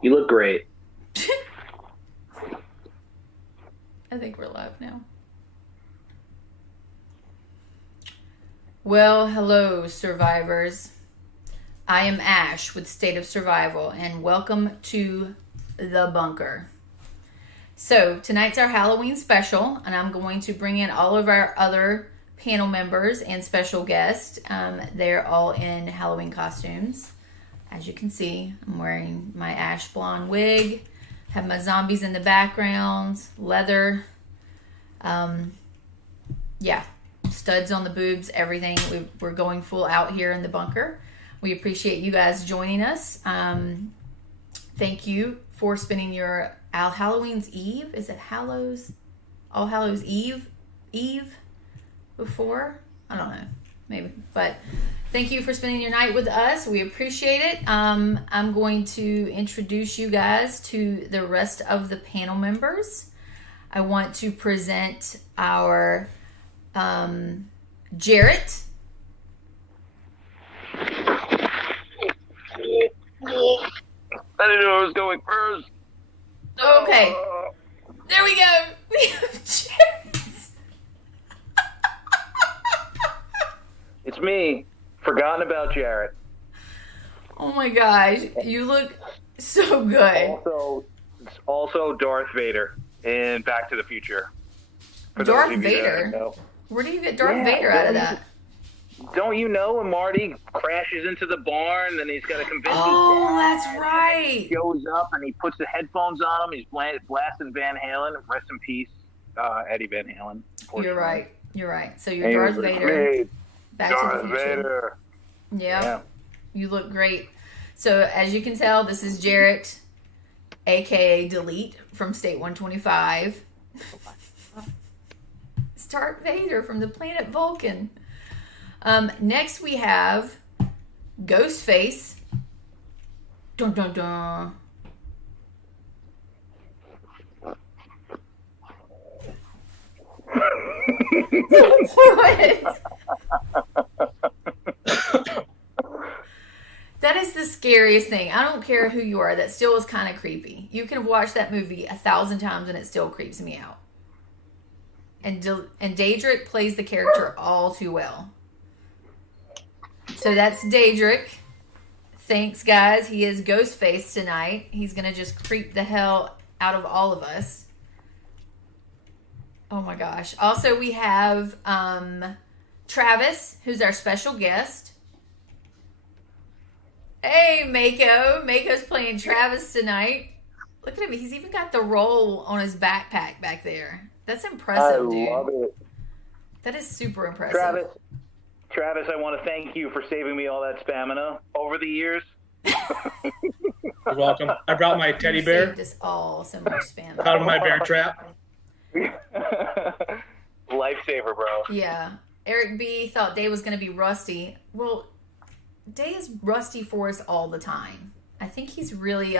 You look great. I think we're live now. Well, hello, survivors. I am Ash with State of Survival, and welcome to the bunker. So, tonight's our Halloween special, and I'm going to bring in all of our other panel members and special guests. They're all in Halloween costumes. As you can see, I'm wearing my ash blonde wig, have my zombies in the background, leather, studs on the boobs, everything. We're going full out here in the bunker. We appreciate you guys joining us. Thank you for spending your Halloween's Eve. Is it All Hallows Eve before? I don't know, maybe. But thank you for spending your night with us. We appreciate it. I'm going to introduce you guys to the rest of the panel members. I want to present our Jarrett. I didn't know I was going first. Okay. There we go. We have Jarrett. It's me. Forgotten about Jarrett. Oh my gosh. You look so good. Also Darth Vader in Back to the Future. Darth Vader? Where do you get Darth Vader out of that? Don't you know when Marty crashes into the barn, then he's got to convince his dad, that's right. He goes up and he puts the headphones on him. He's blasting Van Halen. Rest in peace, Eddie Van Halen. You're right. So you're Darth Vader. Back to the Future. Vader. Yeah. You look great. So as you can tell, this is Jarrett, aka Delete from State 125. It's Darth Vader from the planet Vulcan. Next we have Ghostface. Dun dun dun. What? That is the scariest thing. I don't care who you are. That still is kind of creepy. You can watch that movie 1,000 times and it still creeps me out. And Daedric plays the character all too well. So that's Daedric. Thanks, guys. He is Ghostface tonight. He's going to just creep the hell out of all of us. Oh my gosh. Also, we have Travis, who's our special guest. Hey, Mako. Mako's playing Travis tonight. Look at him. He's even got the roll on his backpack back there. That's impressive, dude. I love it. That is super impressive. Travis, I want to thank you for saving me all that stamina over the years. You're welcome. I brought my teddy bear. Saved us all so much stamina. Out of my bear trap. Lifesaver, bro. Yeah. Eric B thought Day was going to be rusty. Well, Day is rusty for us all the time. I think he's really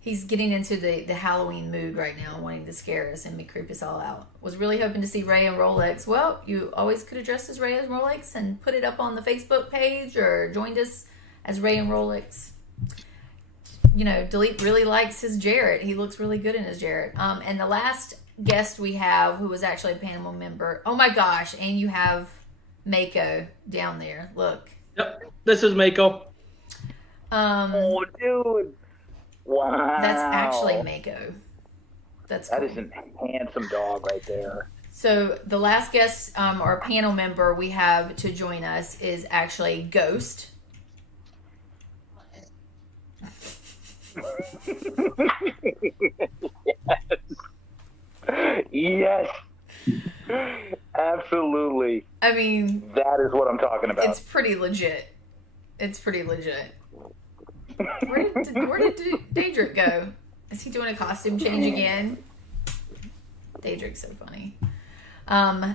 he's getting into the Halloween mood right now, wanting to scare us and creep us all out. Was really hoping to see Ray and Rolex. Well, you always could have dressed as Ray and Rolex and put it up on the Facebook page or joined us as Ray and Rolex. You know, Delete really likes his Jarrett. He looks really good in his Jarrett. And the last guest we have, who was actually a panel member. Oh my gosh! And you have Mako down there. Look. Yep, this is Mako. Oh, dude! Wow. That's actually Mako. That is a handsome dog right there. So the last guest, or panel member we have to join us is actually Ghost. Yes. Absolutely. I mean, that is what I'm talking about. It's pretty legit. Where did Daedric go? Is he doing a costume change again? Daedric's so funny.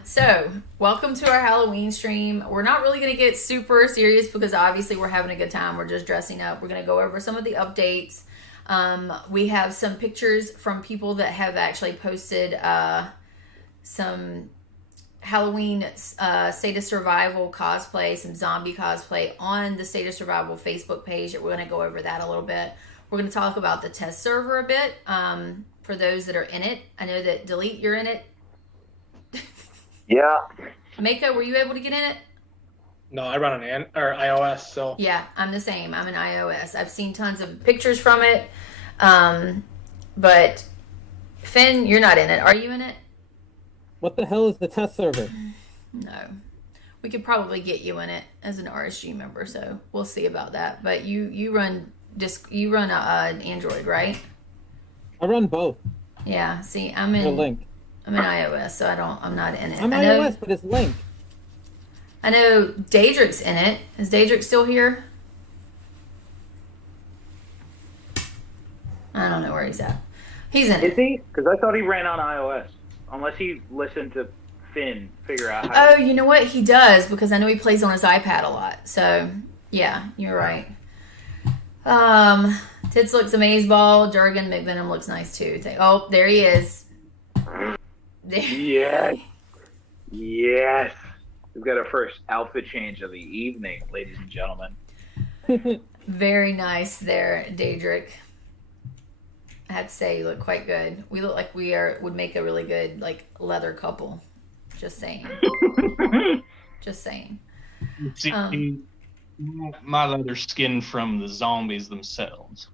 So welcome to our Halloween stream. We're not really going to get super serious because obviously we're having a good time. We're just dressing up. We're going to go over some of the updates. We have some pictures from people that have actually posted some Halloween State of Survival cosplay, some zombie cosplay on the State of Survival Facebook page. We're going to go over that a little bit. We're going to talk about the test server a bit. For those that are in it, I know that Delete, you're in it. Yeah. Mako, were you able to get in it? No, I run on iOS, so. Yeah, I'm the same. I'm an iOS. I've seen tons of pictures from it. But Finn, you're not in it. Are you in it? What the hell is the test server? No. We could probably get you in it as an RSG member, so we'll see about that. But you run an Android, right? I run both. Yeah. See, I'm in Link. I'm in iOS, so I'm not in it. I'm iOS, but it's Link. I know Daedric's in it. Is Daedric still here? I don't know where he's at. He's in it. Is he? Because I thought he ran on iOS. Unless he listened to Finn figure out how Oh, you know what? He does, because I know he plays on his iPad a lot. So, yeah, you're right. Tits looks amazeball. Durgan McVenom looks nice too. Oh, there he is. Yes. Yes. We've got our first outfit change of the evening, ladies and gentlemen. Very nice there, Daedric. I have to say, you look quite good. We look like would make a really good leather couple. Just saying. Just saying. See, my leather skin from the zombies themselves.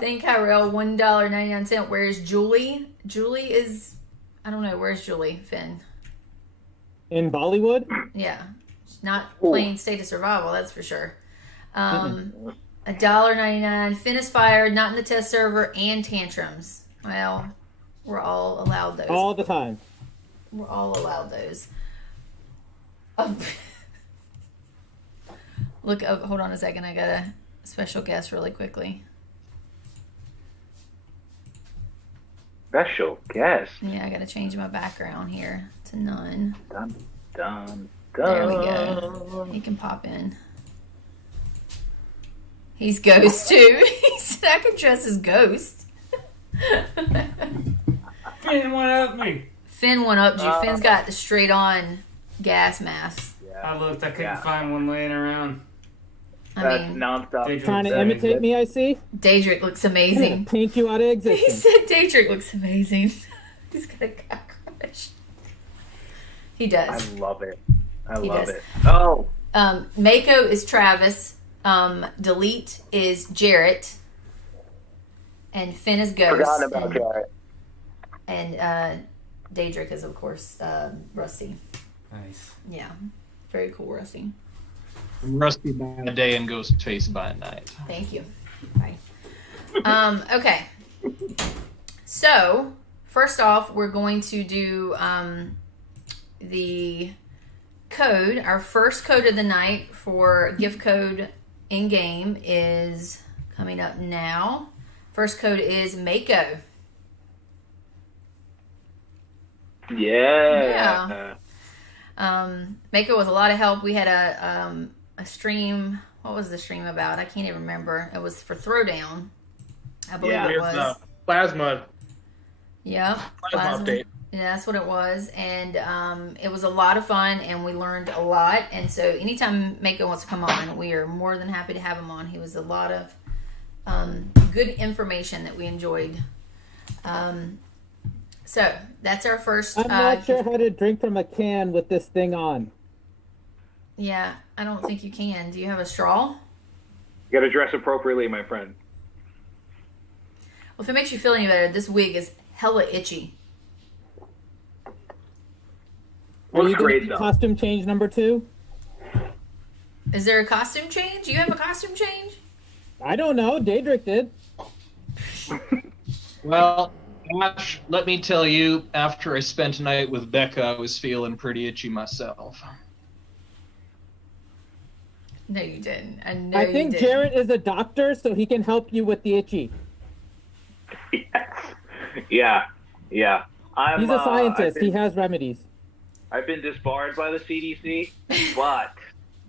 Thank Kyrell, $1.99. Where's Julie? Julie is, I don't know. Where's Julie, Finn? In Bollywood? Yeah. She's not playing State of Survival, that's for sure. $1.99. Finn is fired, not in the test server, and tantrums. Well, we're all allowed those. All the time. We're all allowed those. Look, hold on a second. I got a special guest really quickly. Special guest. Yeah, I got to change my background here to none. Dun, dun, dun. There we go. He can pop in. He's Ghost too. He said I can dress as Ghost. Finn went up me. Finn went up you. Finn's got the straight on gas mask. Yeah. I looked, I couldn't find one laying around. That's I mean, nonstop. Daedric Trying to said imitate me, I see. Daedric looks I'm gonna amazing. paint you out of He existence. said Daedric looks amazing. He's got a cockroach. He I does. love it. I He love does. it. Oh, Mako is Travis. Delete is Jarrett. And Finn is Ghost. forgotten about Jarrett. And Daedric is, of course, Rusty. Nice. Yeah. Very cool, Rusty. Rusty by day and Ghostface by night. Thank you. Bye. Okay. So, first off, we're going to do the code. Our first code of the night for gift code in-game is coming up now. First code is Mako. Yeah. Mako was a lot of help. We had a stream. What was the stream about? I can't even remember. It was for Throwdown. I believe Yeah. it Here's was. the plasma Yep. update. Yeah, that's what it was. And it was a lot of fun, and we learned a lot. And so anytime Mako wants to come on, we are more than happy to have him on. He was a lot of good information that we enjoyed. So that's our first. I'm not sure how to drink from a can with this thing on. Yeah, I don't think you can. Do you have a straw? You got to dress appropriately, my friend. Well, if it makes you feel any better, this wig is hella itchy. Are Looks you great, doing though. costume change number 2? Is there a costume change? You have a costume change? I don't know. Daedric did. Well, Ash, let me tell you, after I spent a night with Becca, I was feeling pretty itchy myself. No, you didn't. I know I think you didn't. Jarrett is a doctor, so he can help you with the itchy. Yes. Yeah. Yeah. He's a scientist. He has remedies. I've been disbarred by the CDC, but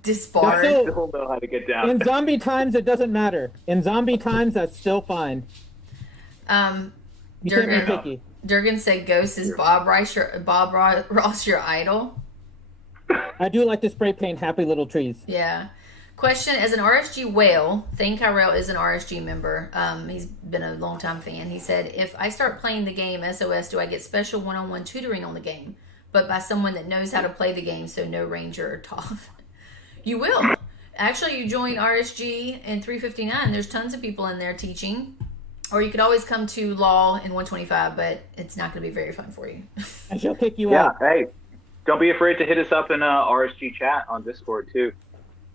Disbarred. So- I still know how to get down. In zombie times, it doesn't matter. In zombie times, that's still fine. You can't be Durgan, picky. Durgan said Ghost is Bob Ross your idol. I do like to spray paint happy little trees. Yeah. Question: as an RSG whale, Thane Kyrell is an RSG member. He's been a longtime fan. He said, if I start playing the game SOS, do I get special one-on-one tutoring on the game, but by someone that knows how to play the game, so no ranger or Toph? You will. Actually, you join RSG in 359. There's tons of people in there teaching. Or you could always come to Law in 125, but it's not going to be very fun for you. And she'll kick you Yeah, out. hey, don't be afraid to hit us up in RSG chat on Discord too.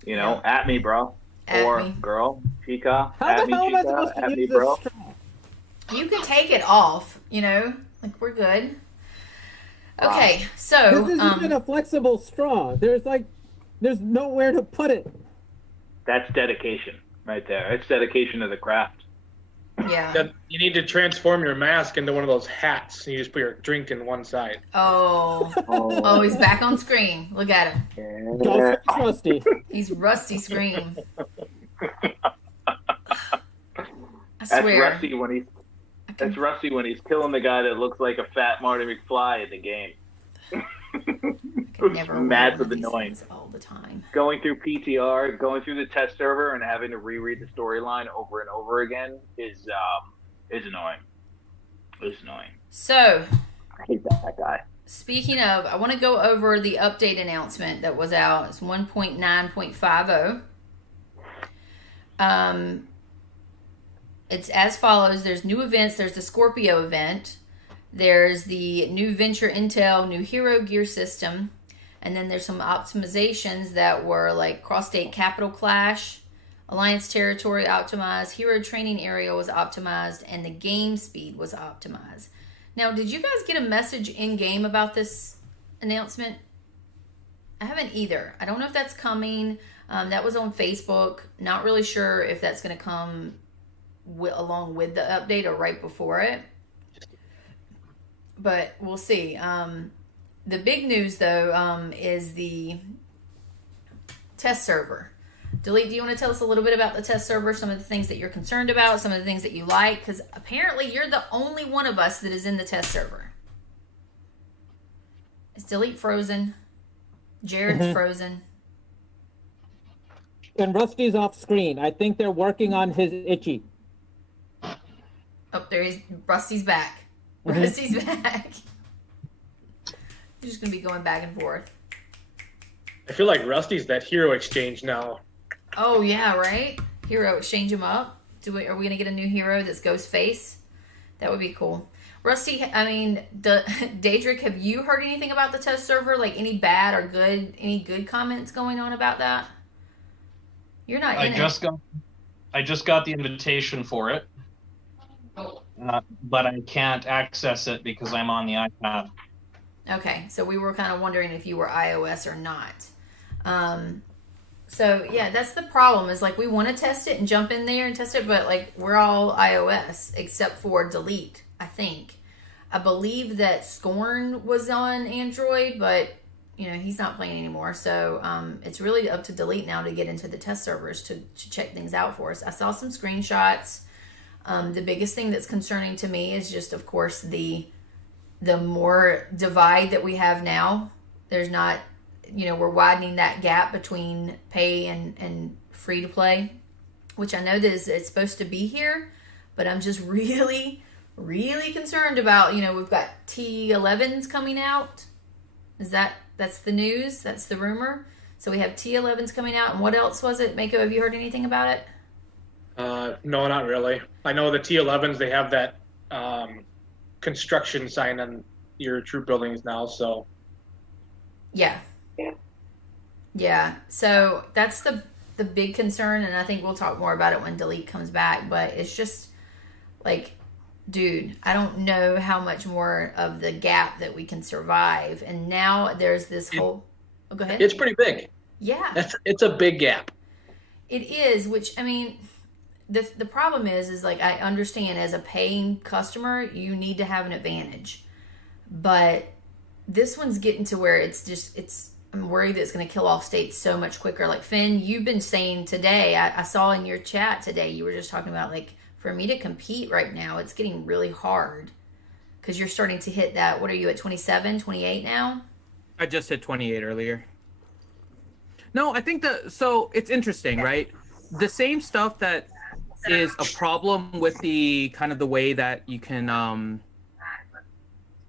You know, at me, bro. At or me. girl, Chica. How At the me, hell am I Chica. supposed At to me, use bro. this straw? You can take it off, you know? Like, we're good. Okay, so... This isn't even a flexible straw. There's nowhere to put it. That's dedication right there. It's dedication to the craft. yeah. Then you need to transform your mask into one of those hats. And you just put your drink in one side. Oh, he's back on screen. Look at him. Go Rusty. He's Rusty Scream. I That's swear. Rusty when he's That's Rusty when he's killing the guy that looks like a fat Marty McFly in the game. I never Mad wear with these annoying. things all the time. Going through PTR, going through the test server, and having to reread the storyline over and over again is annoying. It's annoying. So, I hate that guy. speaking of, I want to go over the update announcement that was out. It's 1.9.50. It's as follows. There's new events. There's the Scorpio event. There's the new Venture Intel, new hero gear system. And then there's some optimizations that were like cross-state capital clash, alliance territory optimized, hero training area was optimized, and the game speed was optimized. Now, did you guys get a message in-game about this announcement? I haven't either. I don't know if that's coming. That was on Facebook. Not really sure if that's going to come along with the update or right before it. But we'll see. The big news, though, is the test server. Delete, do you want to tell us a little bit about the test server, some of the things that you're concerned about, some of the things that you like? Because apparently you're the only one of us that is in the test server. Is Delete frozen? Jared's frozen. And Rusty's off screen. I think they're working on his itchy. Oh, there he's. Rusty's back. Rusty's back. You're just going to be going back and forth. I feel like Rusty's that hero exchange now. Oh, yeah, right? Hero, exchange them up. Are we going to get a new hero that's Ghostface? That would be cool. Rusty, I mean, Daedric, have you heard anything about the test server? Like any bad or good, any good comments going on about that? You're not in it. I just got the invitation for it, but I can't access it because I'm on the iPad. Okay, so we were kind of wondering if you were iOS or not. So yeah, that's the problem. Is like we want to test it and jump in there and test it, but like we're all iOS except for Delete. I think. I believe that Scorn was on Android, but you know he's not playing anymore. So it's really up to Delete now to get into the test servers to check things out for us. I saw some screenshots. The biggest thing that's concerning to me is just, of course, the more divide that we have now. There's not, we're widening that gap between pay and free to play, which I know that it's supposed to be here, but I'm just really, really concerned about, we've got T11s coming out. That's the news? That's the rumor? So we have T11s coming out, and what else was it? Mako, have you heard anything about it? No, not really. I know the T11s, they have that construction sign on your troop buildings now, so. Yeah. So that's the big concern, and I think we'll talk more about it when Delete comes back, but it's just like, dude, I don't know how much more of the gap that we can survive. And now there's this whole... Oh, go ahead. It's pretty big. Yeah. It's a big gap. It is, which, I mean, the problem is like, I understand as a paying customer, you need to have an advantage. But this one's getting to where I'm worried that it's going to kill off states so much quicker. Like, Finn, you've been saying today, I saw in your chat today, you were just talking about, like, for me to compete right now, it's getting really hard because you're starting to hit that. What are you at, 27, 28 now? I just hit 28 earlier. No, I think so it's interesting, right? The same stuff that is a problem with the kind of the way that you can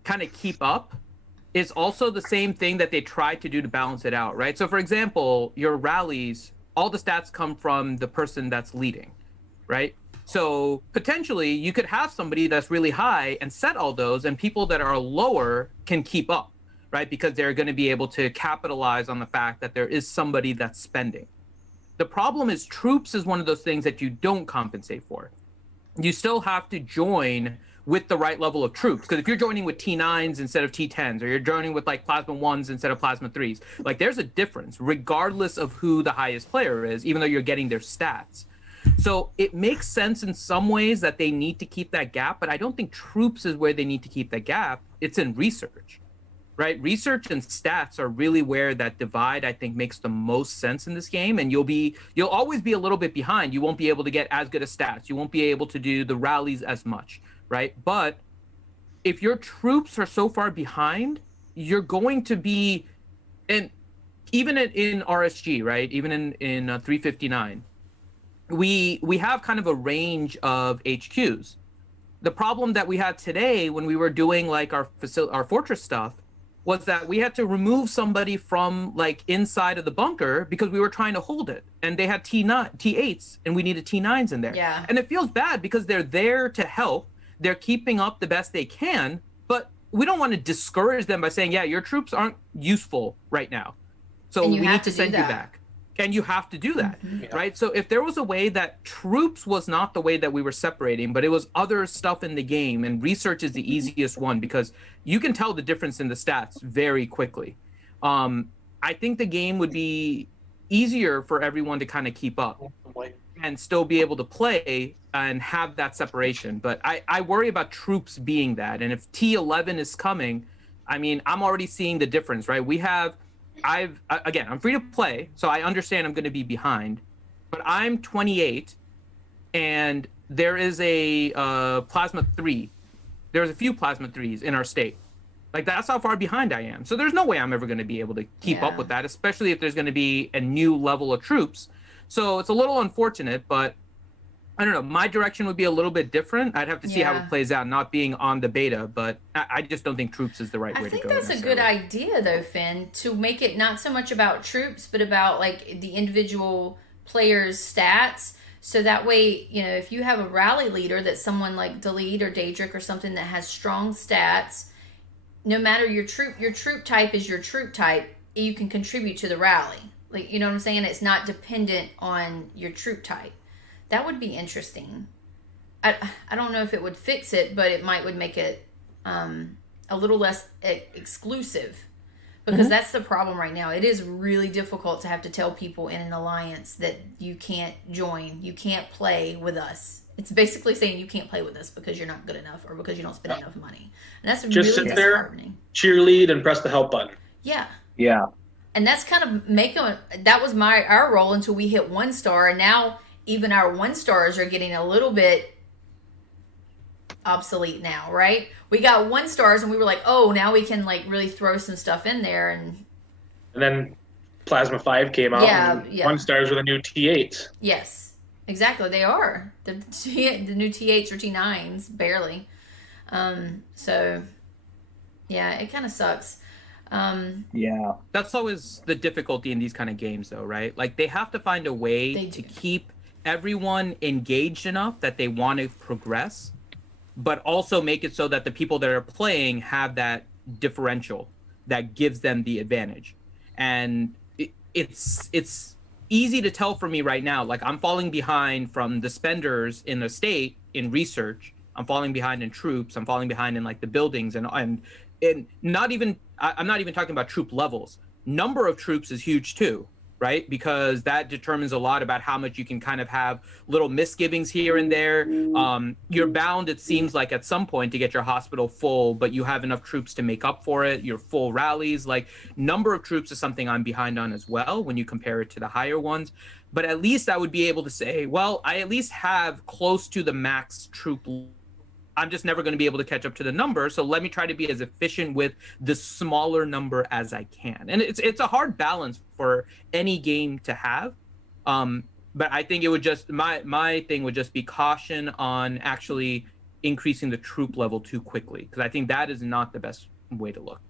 kind of keep up is also the same thing that they try to do to balance it out, right? So for example, your rallies, all the stats come from the person that's leading, right? So potentially you could have somebody that's really high and set all those, and people that are lower can keep up, right? Because they're going to be able to capitalize on the fact that there is somebody that's spending. The problem is troops is one of those things that you don't compensate for. You still have to join with the right level of troops. Because if you're joining with T9s instead of T10s, or you're joining with like Plasma 1s instead of Plasma 3s, like there's a difference regardless of who the highest player is, even though you're getting their stats. So it makes sense in some ways that they need to keep that gap, but I don't think troops is where they need to keep that gap. It's in research, right? Research and stats are really where that divide, I think, makes the most sense in this game. And you'll always be a little bit behind. You won't be able to get as good as stats. You won't be able to do the rallies as much, right? But if your troops are so far behind, you're going to be, and even in RSG, right? Even in 359, we have kind of a range of HQs. The problem that we had today when we were doing like our fortress stuff was that we had to remove somebody from like inside of the bunker because we were trying to hold it, and they had T8s and we needed T9s in there. Yeah. And it feels bad because they're there to help. They're keeping up the best they can, but we don't want to discourage them by saying, yeah, your troops aren't useful right now, so we need to send you back. And you have to do that, right? So if there was a way that troops was not the way that we were separating, but it was other stuff in the game, and research is the easiest one because you can tell the difference in the stats very quickly. I think the game would be easier for everyone to kind of keep up and still be able to play and have that separation. But I worry about troops being that. And if T11 is coming, I mean, I'm already seeing the difference, right? I'm free to play, so I understand I'm going to be behind, but I'm 28, and there is a Plasma 3. There's a few Plasma 3s in our state. Like, that's how far behind I am. So there's no way I'm ever going to be able to keep up with that, especially if there's going to be a new level of troops. So it's a little unfortunate, but I don't know. My direction would be a little bit different. I'd have to see how it plays out, not being on the beta, but I just don't think troops is the right way to go. I think that's a good idea, though, Finn, to make it not so much about troops, but about like the individual players' stats. So that way, you know, if you have a rally leader that's someone like Delete or Daedric or something that has strong stats, no matter your troop type is your troop type, you can contribute to the rally. Like, you know what I'm saying? It's not dependent on your troop type. That would be interesting. I don't know if it would fix it, but it would make it a little less exclusive, because that's the problem right now. It is really difficult to have to tell people in an alliance that you can't join, you can't play with us. It's basically saying you can't play with us because you're not good enough or because you don't spend enough money. And that's just really sit there, cheerlead, and press the help button. Yeah. Yeah. And that's kind of that was our role until we hit 1 star, and now even our 1 stars are getting a little bit obsolete now, right? We got 1 stars and we were like, oh, now we can like really throw some stuff in there. And then Plasma 5 came out. And 1 stars with a new T8s. Yes, exactly. They are. The new T8s or T9s, barely. So, yeah, it kind of sucks. That's always the difficulty in these kind of games, though, right? Like, they have to find a way to keep everyone engaged enough that they want to progress, but also make it so that the people that are playing have that differential that gives them the advantage. And it's easy to tell for me right now. Like, I'm falling behind from the spenders in the state in research. I'm falling behind in troops. I'm falling behind in like the buildings and not even, I'm not even talking about troop levels. Number of troops is huge too, right? Because that determines a lot about how much you can kind of have little misgivings here and there. You're bound, it seems like, at some point to get your hospital full, but you have enough troops to make up for it. Your full rallies, like number of troops is something I'm behind on as well when you compare it to the higher ones. But at least I would be able to say, well, I at least have close to the max troop I'm just never going to be able to catch up to the number. So let me try to be as efficient with the smaller number as I can. And it's a hard balance for any game to have. But I think it would just, my thing would just be caution on actually increasing the troop level too quickly, because I think that is not the best way to look.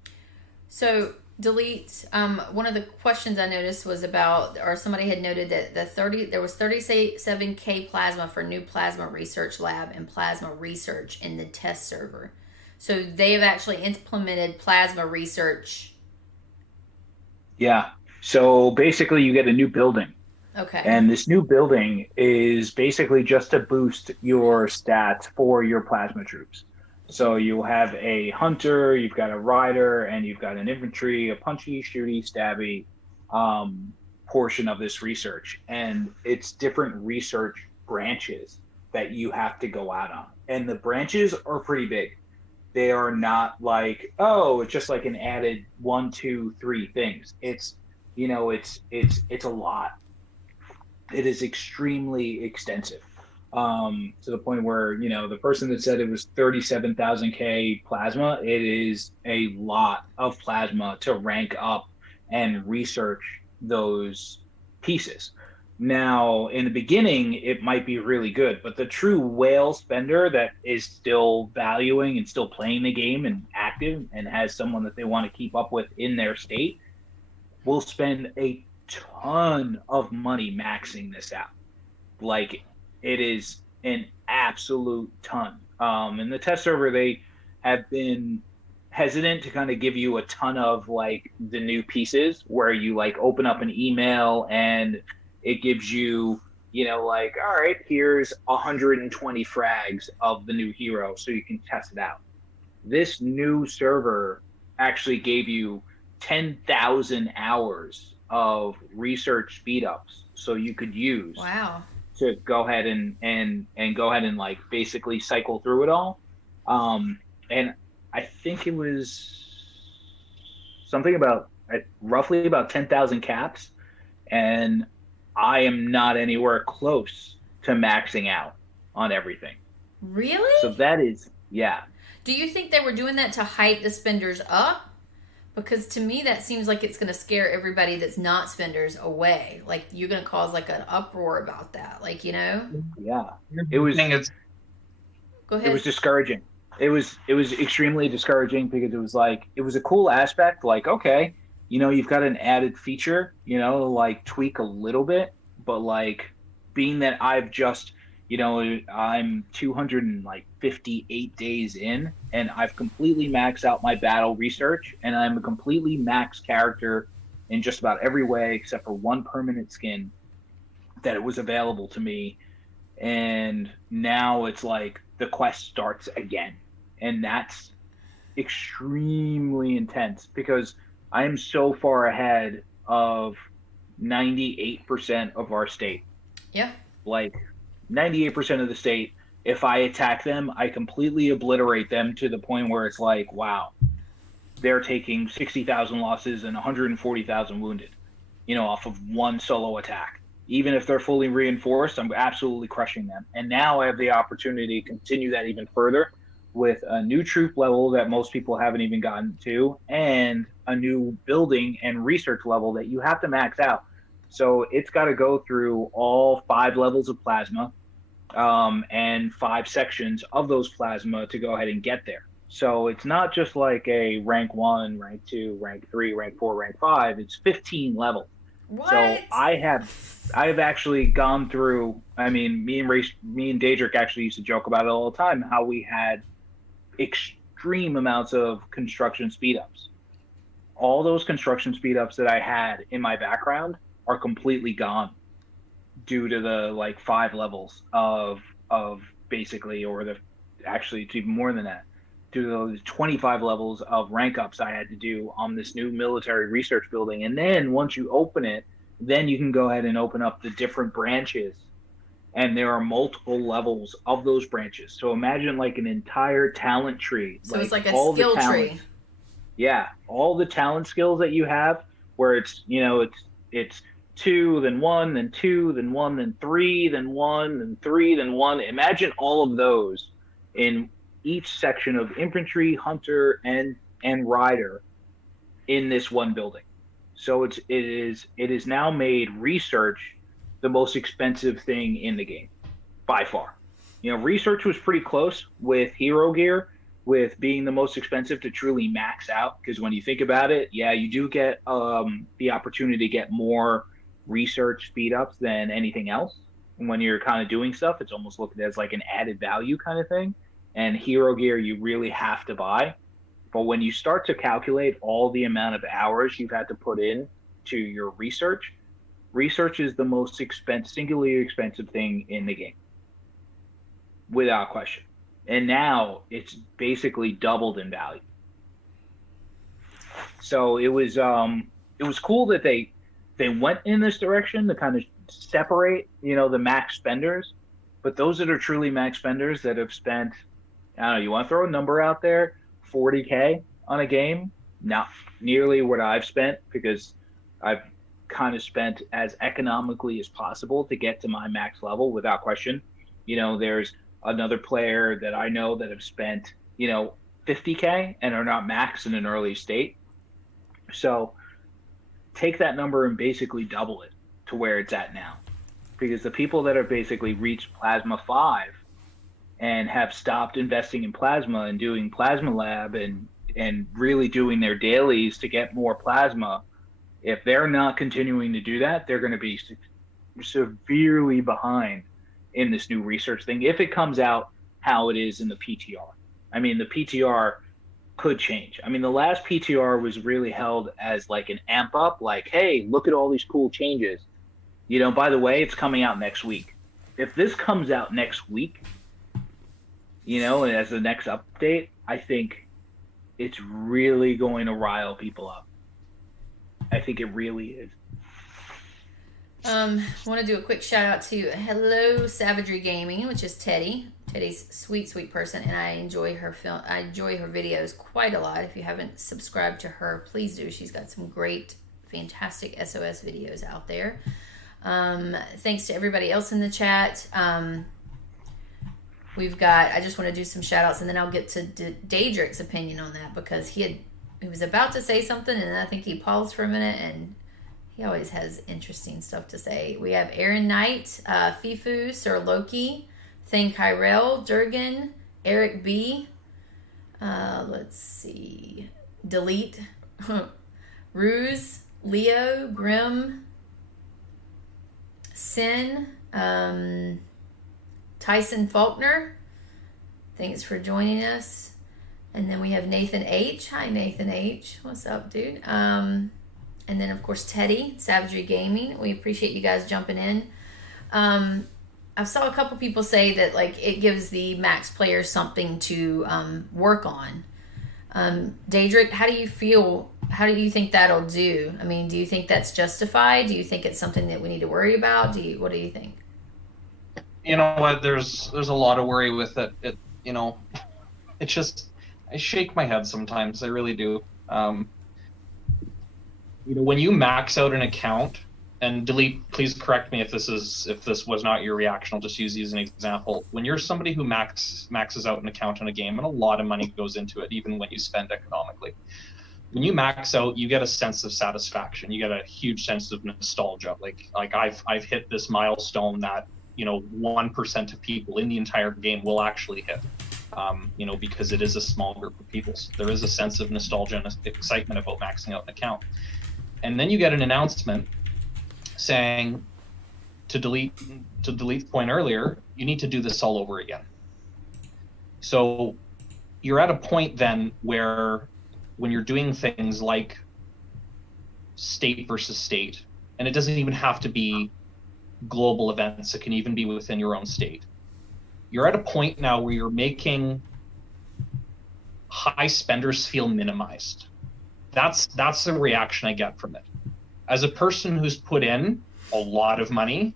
So delete. One of the questions I noticed was about, or somebody had noted that there was 37K plasma for new plasma research lab and plasma research in the test server. So they have actually implemented plasma research. Yeah. So basically, you get a new building. Okay. And this new building is basically just to boost your stats for your plasma troops. So you'll have a hunter, you've got a rider, and you've got an infantry, a punchy, shooty, stabby portion of this research. And it's different research branches that you have to go out on. And the branches are pretty big. They are not like, oh, it's just like an added 1, 2, 3 things. It's, you know, it's a lot. It is extremely extensive, to the point where, you know, the person that said it was 37,000K plasma, it is a lot of plasma to rank up and research those pieces. Now, in the beginning, it might be really good, but the true whale spender that is still valuing and still playing the game and active and has someone that they want to keep up with in their state will spend a ton of money maxing this out. Like, it is an absolute ton. In the test server, they have been hesitant to kind of give you a ton of like the new pieces where you like open up an email and it gives you, you know, like, all right, here's 120 frags of the new hero so you can test it out. This new server actually gave you 10,000 hours of research speed ups so you could use to go ahead and go ahead and like basically cycle through it all. And I think it was something about roughly about 10,000 caps, and I am not anywhere close to maxing out on everything. Really? So that is, yeah. Do you think they were doing that to hype the spenders up? Because to me, that seems like it's going to scare everybody that's not spenders away. Like, you're going to cause like an uproar about that. Like, you know? Yeah. It was. Go ahead. It was discouraging. It was extremely discouraging because it was like, it was a cool aspect. Like, okay, you know, you've got an added feature, you know, like tweak a little bit, but like being that I've just, you know, I'm 258 days in and I've completely maxed out my battle research and I'm a completely maxed character in just about every way except for one permanent skin that it was available to me. And now it's like the quest starts again. And that's extremely intense because I am so far ahead of 98% of our state. Yeah. Like 98% of the state, if I attack them, I completely obliterate them to the point where it's like, wow, they're taking 60,000 losses and 140,000 wounded, you know, off of one solo attack. Even if they're fully reinforced, I'm absolutely crushing them. And now I have the opportunity to continue that even further with a new troop level that most people haven't even gotten to and a new building and research level that you have to max out. So it's got to go through all 5 levels of plasma and 5 sections of those plasma to go ahead and get there. So it's not just like a rank 1, rank 2, rank 3, rank 4, rank 5. It's 15 levels. What? So I have actually gone through. I mean, me and Daedric actually used to joke about it all the time. How we had extreme amounts of construction speed ups. All those construction speed ups that I had in my background are completely gone due to the like 5 levels of basically, or the actually it's even more than that, due to those 25 levels of rank ups I had to do on this new military research building. And then once you open it, then you can go ahead and open up the different branches. And there are multiple levels of those branches. So imagine like an entire talent tree. So it's like a skill tree. Yeah. All the talent skills that you have where it's, you know, it's 2, then 1, then 2, then 1, then 3, then 1, then 3, then 1. Imagine all of those in each section of infantry, hunter, and rider in this one building. So it is now made research the most expensive thing in the game by far. Research was pretty close with Hero Gear, with being the most expensive to truly max out. Because when you think about it, yeah, you do get the opportunity to get more research speed ups than anything else. And when you're kind of doing stuff, it's almost looked at as like an added value kind of thing. And Hero Gear, you really have to buy. But when you start to calculate all the amount of hours you've had to put in to your research is the most singularly expensive thing in the game, without question. And now it's basically doubled in value. So it was cool that they went in this direction to kind of separate, the max spenders. But those that are truly max spenders that have spent, I don't know, you want to throw a number out there, $40K on a game? Not nearly what I've spent, because I've kind of spent as economically as possible to get to my max level, without question. There's another player that I know that have spent, $50K and are not max in an early state. So take that number and basically double it to where it's at now. Because the people that have basically reached Plasma 5 and have stopped investing in Plasma and doing Plasma Lab and really doing their dailies to get more Plasma, if they're not continuing to do that, they're going to be severely behind in this new research thing, if it comes out how it is in the PTR. I mean, the PTR could change. I mean, the last PTR was really held as like an amp up, like, hey, look at all these cool changes. By the way, it's coming out next week. If this comes out next week, as the next update, I think it's really going to rile people up. I think it really is. Want to do a quick shout out to Hello Savagery Gaming, which is Teddy. Teddy's sweet person, and I enjoy her videos quite a lot. If you haven't subscribed to her, please do. She's got some great, fantastic SOS videos out there. Thanks to everybody else in the chat. I just want to do some shout outs, and then I'll get to Daedric's opinion on that, because he was about to say something, and I think he paused for a minute, and he always has interesting stuff to say. We have Aaron Knight, Fifu, Sir Loki, Thane Kyrell, Durgan, Eric B. Let's see. Delete. Ruse, Leo, Grim, Sin, Tyson Faulkner. Thanks for joining us. And then we have Nathan H. Hi, Nathan H. What's up, dude? And then, of course, Teddy, Savagery Gaming. We appreciate you guys jumping in. I saw a couple people say that, like, it gives the max players something to work on. Daedric, how do you feel? How do you think that'll do? I mean, do you think that's justified? Do you think it's something that we need to worry about? What do you think? You know what? There's a lot of worry with it. It's just, I shake my head sometimes. I really do. When you max out an account, and Delete, please correct me if this was not your reaction. I'll just use these as an example. When you're somebody who maxes out an account in a game, and a lot of money goes into it, even when you spend economically. When you max out, you get a sense of satisfaction. You get a huge sense of nostalgia. Like I've hit this milestone that 1% of people in the entire game will actually hit. Because it is a small group of people. So there is a sense of nostalgia and excitement about maxing out an account. And then you get an announcement saying, to Delete's point earlier, you need to do this all over again. So you're at a point then where, when you're doing things like state versus state, and it doesn't even have to be global events, it can even be within your own state. You're at a point now where you're making high spenders feel minimized. That's the reaction I get from it. As a person who's put in a lot of money,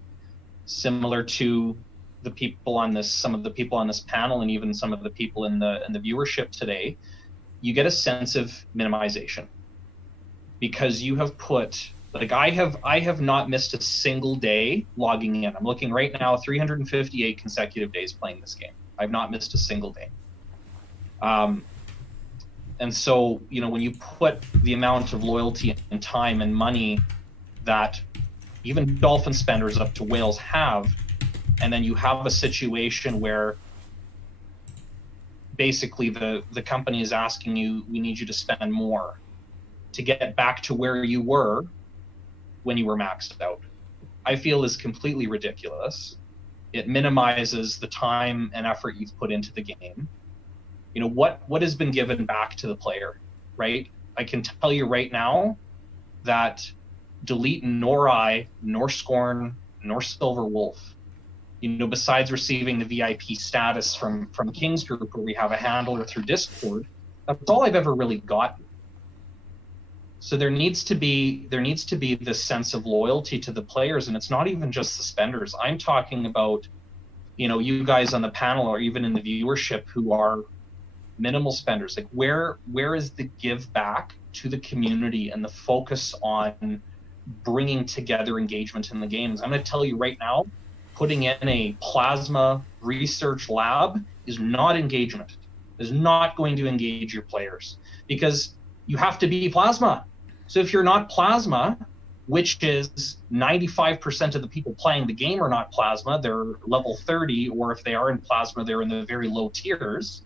similar to some of the people on this panel, and even some of the people in the viewership today, you get a sense of minimization, because you have put, like, I have not missed a single day logging in. I'm looking right now, 358 consecutive days playing this game. I've not missed a single day. And so, when you put the amount of loyalty and time and money that even dolphin spenders up to whales have, and then you have a situation where basically the company is asking you, we need you to spend more to get back to where you were when you were maxed out, I feel is completely ridiculous. It minimizes the time and effort you've put into the game. What has been given back to the player, right? I can tell you right now that Delete nor I, nor Scorn, nor Silver Wolf, besides receiving the VIP status from King's Group, where we have a handler through Discord, that's all I've ever really gotten. So there needs to be this sense of loyalty to the players, and it's not even just the spenders. I'm talking about, you guys on the panel or even in the viewership who are minimal spenders. Like where is the give back to the community and the focus on bringing together engagement in the games? I'm going to tell you right now, putting in a plasma research lab is not engagement. Is not going to engage your players, because you have to be plasma. So if you're not plasma, which is 95% of the people playing the game are not plasma, they're level 30, or if they are in plasma, they're in the very low tiers.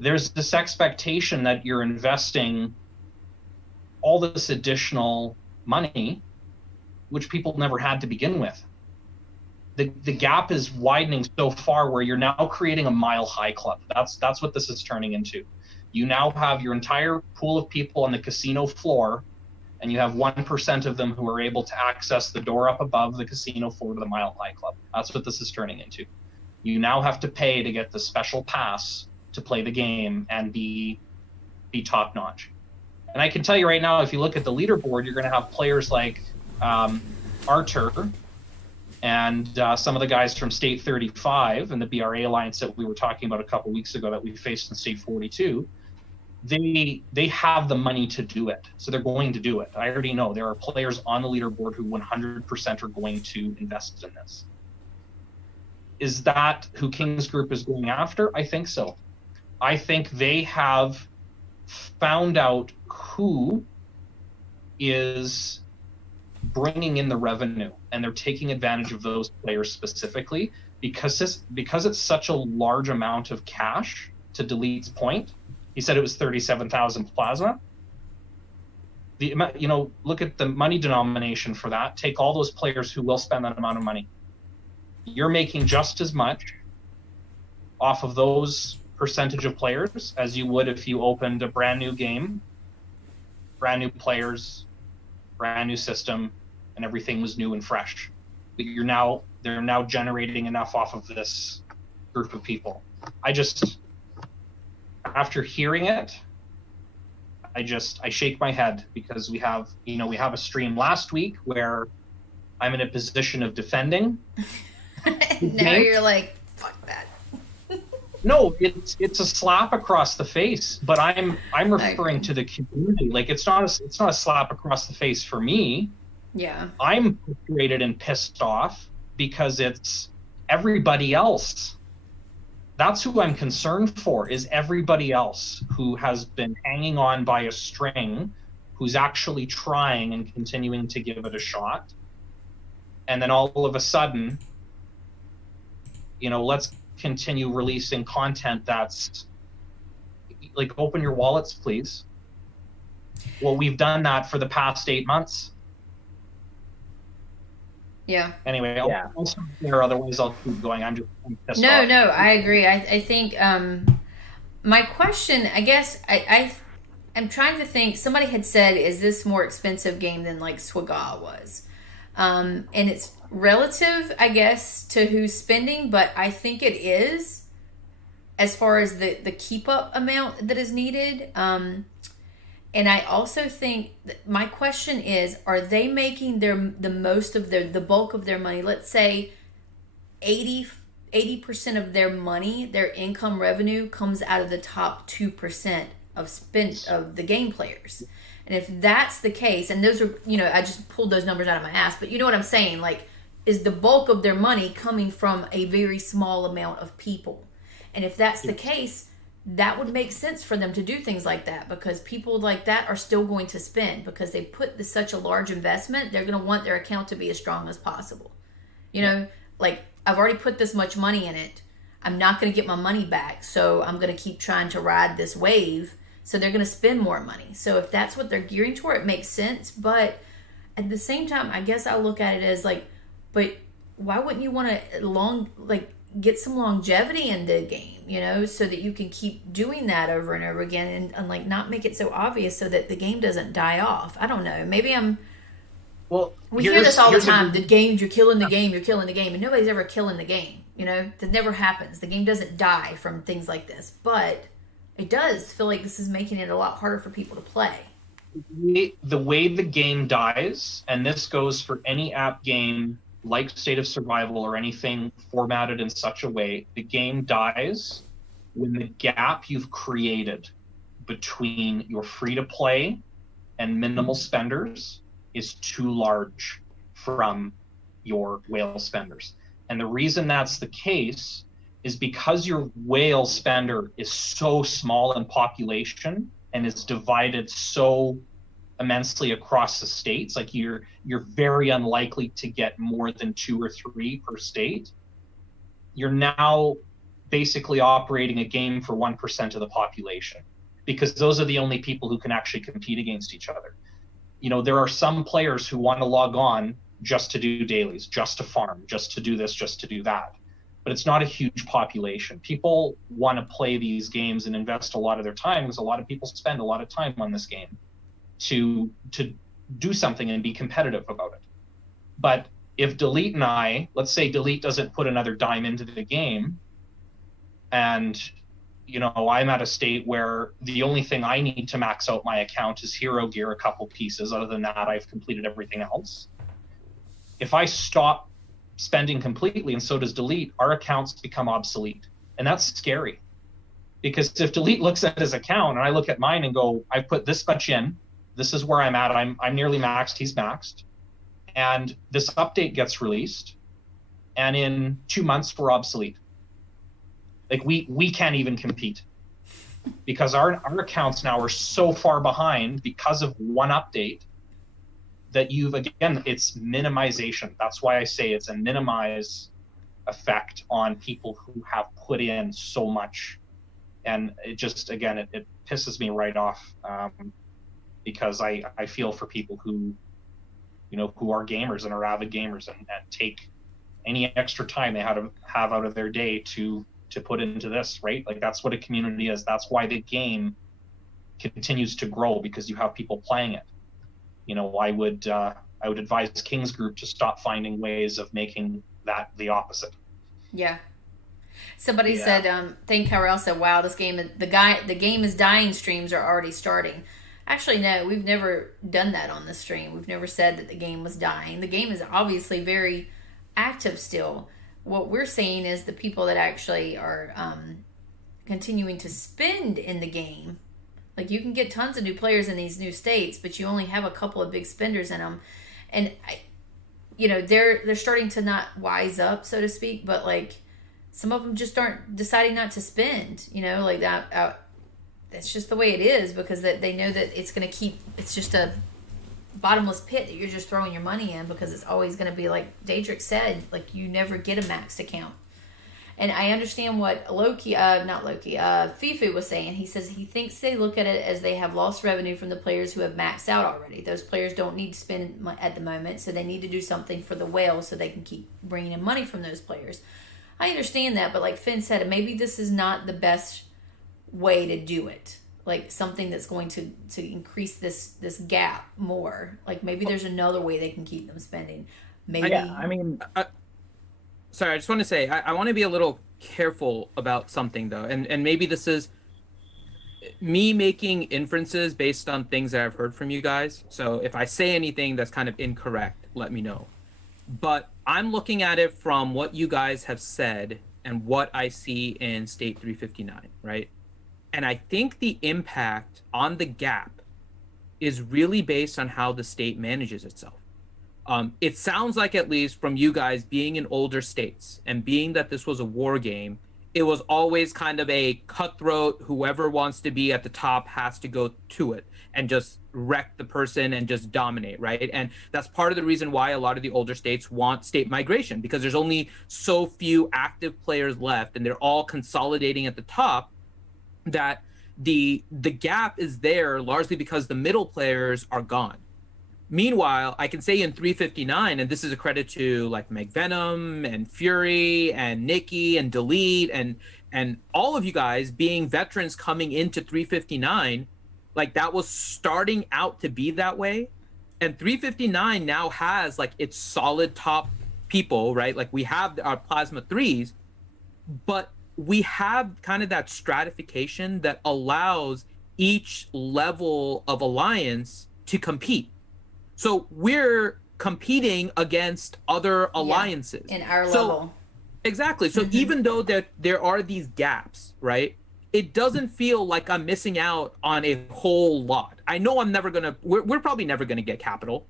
There's this expectation that you're investing all this additional money, which people never had to begin with. The gap is widening so far where you're now creating a mile high club. That's what this is turning into. You now have your entire pool of people on the casino floor, and you have 1% of them who are able to access the door up above the casino floor to the mile high club. That's what this is turning into. You now have to pay to get the special pass to play the game and be top notch. And I can tell you right now, if you look at the leaderboard, you're going to have players like Artur and some of the guys from State 35 and the BRA Alliance that we were talking about a couple weeks ago that we faced in State 42. They have the money to do it, so they're going to do it. I already know there are players on the leaderboard who 100% are going to invest in this. Is that who King's Group is going after? I think so. I think they have found out who is bringing in the revenue, and they're taking advantage of those players specifically because it's such a large amount of cash. To Delete's point, he said it was 37,000 plasma. Look at the money denomination for that. Take all those players who will spend that amount of money. You're making just as much off of those percentage of players as you would if you opened a brand new game, brand new players, brand new system, and everything was new and fresh. But they're now generating enough off of this group of people. After hearing it, I shake my head, because we have a stream last week where I'm in a position of defending. Now you're like, fuck that. No, it's a slap across the face, but I'm referring to the community. Like it's not a slap across the face for me. Yeah. I'm frustrated and pissed off because it's everybody else. That's who I'm concerned for, is everybody else who has been hanging on by a string, who's actually trying and continuing to give it a shot. And then all of a sudden, let's continue releasing content that's like, open your wallets, please. Well, we've done that for the past 8 months. Yeah. Anyway, I'll stop there, otherwise I'll keep going. I'm pissed No, off. I agree. I think my question, I guess, I'm trying to think. Somebody had said, is this more expensive game than like Swaga was? And it's relative, I guess, to who's spending, but I think it is, as far as the keep up amount that is needed. And I also think that my question is, are they making the most of the bulk of their money? Let's say 80% of their money, their income revenue, comes out of the top 2% of the game players. And if that's the case, and those are, I just pulled those numbers out of my ass, but you know what I'm saying? Like, is the bulk of their money coming from a very small amount of people? And if that's the case, that would make sense for them to do things like that, because people like that are still going to spend because they put such a large investment. They're going to want their account to be as strong as possible. You know, like, I've already put this much money in it. I'm not going to get my money back, so I'm going to keep trying to ride this wave. So they're going to spend more money. So if that's what they're gearing toward, it makes sense. But at the same time, I guess I look at it as like, but why wouldn't you want to get some longevity in the game, you know, so that you can keep doing that over and over again, and like not make it so obvious so that the game doesn't die off. I don't know. Maybe we hear this all the time. The games, you're killing the game, and nobody's ever killing the game. You know, that never happens. The game doesn't die from things like this, but it does feel like this is making it a lot harder for people to play. The way the game dies, and this goes for any app game like State of Survival or anything formatted in such a way, the game dies when the gap you've created between your free-to-play and minimal spenders is too large from your whale spenders. And the reason that's the case is because your whale spender is so small in population and is divided so immensely across the states, like you're very unlikely to get more than 2 or 3 per state. You're now basically operating a game for 1% of the population, because those are the only people who can actually compete against each other. You know, there are some players who want to log on just to do dailies, just to farm, just to do this, just to do that. But it's not a huge population. People want to play these games and invest a lot of their time, because a lot of people spend a lot of time on this game to do something and be competitive about it. But if Delete and I, let's say Delete doesn't put another dime into the game, and you know, I'm at a state where the only thing I need to max out my account is hero gear, a couple pieces. Other than that, I've completed everything else. If I stop spending completely, and so does Delete, our accounts become obsolete. And that's scary. Because if Delete looks at his account and I look at mine and go, I put this much in, this is where I'm at, I'm nearly maxed, he's maxed, and this update gets released, and in 2 months we're obsolete. Like we can't even compete, because our accounts now are so far behind because of one update that it's minimization. That's why I say it's a minimize effect on people who have put in so much. And it just, again, it pisses me right off, because I feel for people who, you know, who are gamers and are avid gamers and take any extra time they have out of their day to put into this, right? Like, that's what a community is. That's why the game continues to grow, because you have people playing it. You know, I would advise King's Group to stop finding ways of making that the opposite. Yeah. Somebody said, Thane Kyrell said, wow, the game is dying streams are already starting. Actually, no, we've never done that on the stream. We've never said that the game was dying. The game is obviously very active still. What we're seeing is the people that actually are continuing to spend in the game. Like, you can get tons of new players in these new states, but you only have a couple of big spenders in them. And, they're starting to not wise up, so to speak, but, like, some of them just aren't deciding not to spend, like that. That's just the way it is, because they know that it's going to it's just a bottomless pit that you're just throwing your money in, because it's always going to be, like Daedric said, like, you never get a maxed account. And I understand what Fifu was saying. He says he thinks they look at it as they have lost revenue from the players who have maxed out already. Those players don't need to spend at the moment, so they need to do something for the whale so they can keep bringing in money from those players. I understand that, but like Finn said, maybe this is not the best way to do it. Like, something that's going to increase this gap more. Like, maybe there's another way they can keep them spending. Maybe. Yeah, I mean, sorry, I just want to say, I want to be a little careful about something, though. And maybe this is me making inferences based on things that I've heard from you guys. So if I say anything that's kind of incorrect, let me know. But I'm looking at it from what you guys have said and what I see in State 359, right? And I think the impact on the gap is really based on how the state manages itself. It sounds like, at least from you guys being in older states and being that this was a war game, it was always kind of a cutthroat, whoever wants to be at the top has to go to it and just wreck the person and just dominate, right? And that's part of the reason why a lot of the older states want state migration, because there's only so few active players left and they're all consolidating at the top, that the gap is there largely because the middle players are gone. Meanwhile, I can say in 359, and this is a credit to like Meg Venom and Fury and Nikki and Delete and all of you guys being veterans coming into 359, like that was starting out to be that way. And 359 now has like its solid top people, right? Like we have our plasma threes, but we have kind of that stratification that allows each level of alliance to compete. So we're competing against other alliances in our level. Exactly. So even though there are these gaps, right? It doesn't feel like I'm missing out on a whole lot. I know I'm never gonna. We're probably never gonna get capital,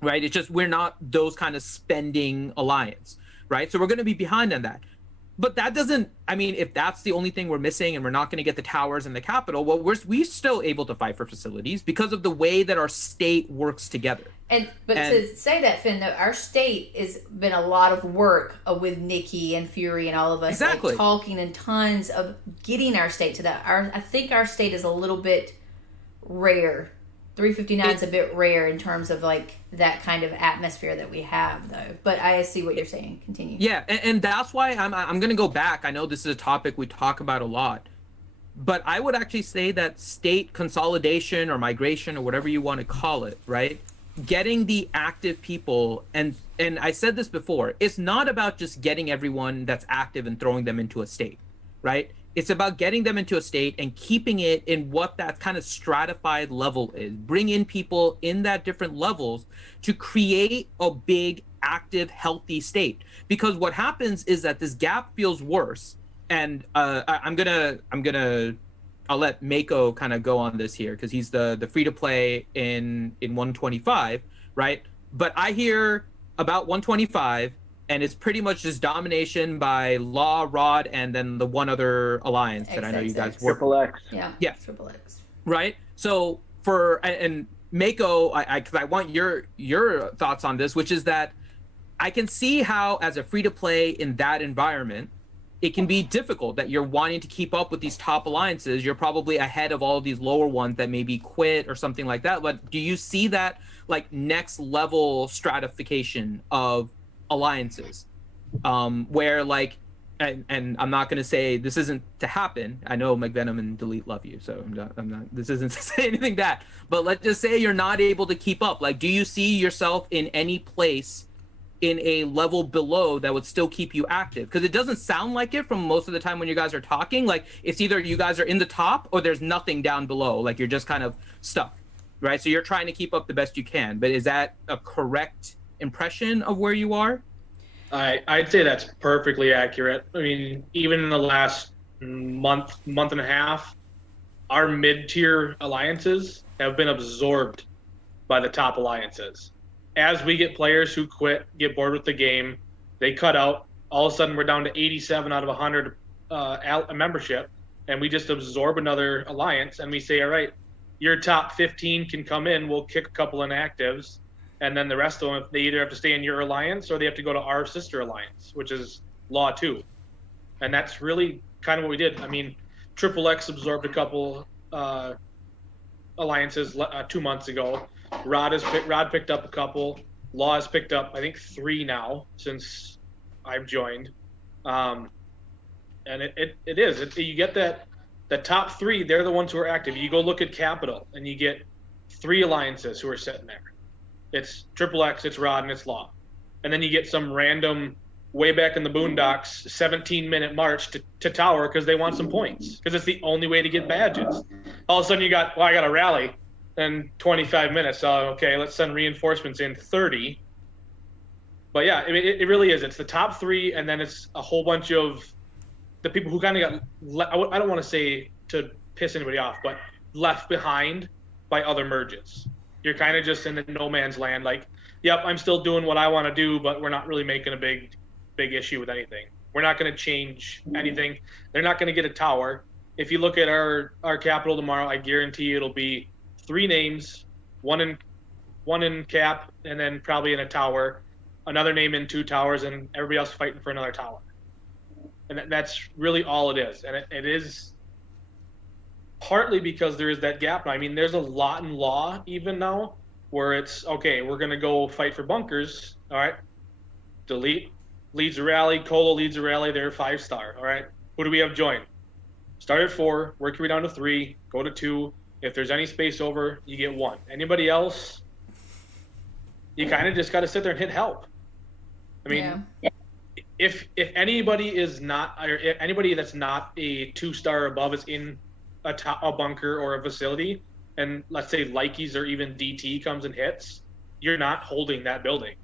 right? It's just we're not those kind of spending alliance, right? So we're gonna be behind on that. But that doesn't, I mean, if that's the only thing we're missing and we're not going to get the towers and the capital, well, we're still able to fight for facilities because of the way that our state works together. But to say that, Finn, though, our state has been a lot of work with Nikki and Fury and all of us, exactly, like, talking and tons of getting our state to that. I think our state is a little bit rare. 359 is a bit rare in terms of like that kind of atmosphere that we have, though. But I see what you're saying. Continue. Yeah, and that's why I'm going to go back. I know this is a topic we talk about a lot, but I would actually say that state consolidation or migration or whatever you want to call it, right? Getting the active people, and I said this before, it's not about just getting everyone that's active and throwing them into a state, right? It's about getting them into a state and keeping it in what that kind of stratified level is. Bring in people in that different levels to create a big, active, healthy state. Because what happens is that this gap feels worse. And I'll let Mako kind of go on this here because he's the free to play in 125, right? But I hear about 125. And it's pretty much just domination by Law, Rod, and then the one other alliance that I know you guys work. Triple X. Yeah. Triple X. Right. So and Mako, because I want your thoughts on this, which is that I can see how as a free to play in that environment, it can be difficult that you're wanting to keep up with these top alliances. You're probably ahead of all of these lower ones that maybe quit or something like that. But do you see that like next level stratification of alliances where like and I'm not going to say this isn't to happen. I know McVenom and Delete love you, so I'm not this isn't to say anything that, but let's just say you're not able to keep up. Like, do you see yourself in any place in a level below that would still keep you active? Because it doesn't sound like it from most of the time when you guys are talking. Like, it's either you guys are in the top or there's nothing down below, like you're just kind of stuck, right? So you're trying to keep up the best you can, but is that a correct impression of where you are? I'd say that's perfectly accurate. I mean, even in the last month and a half, our mid-tier alliances have been absorbed by the top alliances. As we get players who quit, get bored with the game, they cut out. All of a sudden, we're down to 87 out of 100 membership, and we just absorb another alliance, and we say, all right, your top 15 can come in. We'll kick a couple inactives. And then the rest of them, they either have to stay in your alliance or they have to go to our sister alliance, which is Law 2. And that's really kind of what we did. I mean, Triple X absorbed a couple alliances 2 months ago. Rod picked up a couple. Law has picked up, I think, 3 now since I've joined. And it is. You get that the top 3, they're the ones who are active. You go look at Capital, and you get 3 alliances who are sitting there. It's Triple X, it's Rod, and it's Law. And then you get some random, way back in the boondocks, 17-minute march to Tower because they want some points. Because it's the only way to get badges. All of a sudden I got a rally in 25 minutes. Okay, let's send reinforcements in 30. But yeah, it really is. It's the top 3, and then it's a whole bunch of the people who kind of got, I don't want to say to piss anybody off, but left behind by other merges. You're kind of just in the no man's land. Like, yep, I'm still doing what I want to do, but we're not really making a big issue with anything. We're not going to change anything. They're not going to get a tower. If you look at our capital tomorrow, I guarantee you it'll be 3 names, one in cap, and then probably in a tower, another name in 2 towers, and everybody else fighting for another tower. And that's really all it is. And it is partly because there is that gap now. I mean, there's a lot in law even now where it's, okay, we're going to go fight for bunkers. All right. Delete leads a rally. Colo leads a rally. They're 5-star. All right. Who do we have join? Start at 4, work your way down to 3, go to 2. If there's any space over, you get 1. Anybody else, you kind of just got to sit there and hit help. I mean, if anybody is not, or if anybody that's not a 2-star above is in a bunker or a facility, and let's say Likey's or even DT comes and hits, you're not holding that building.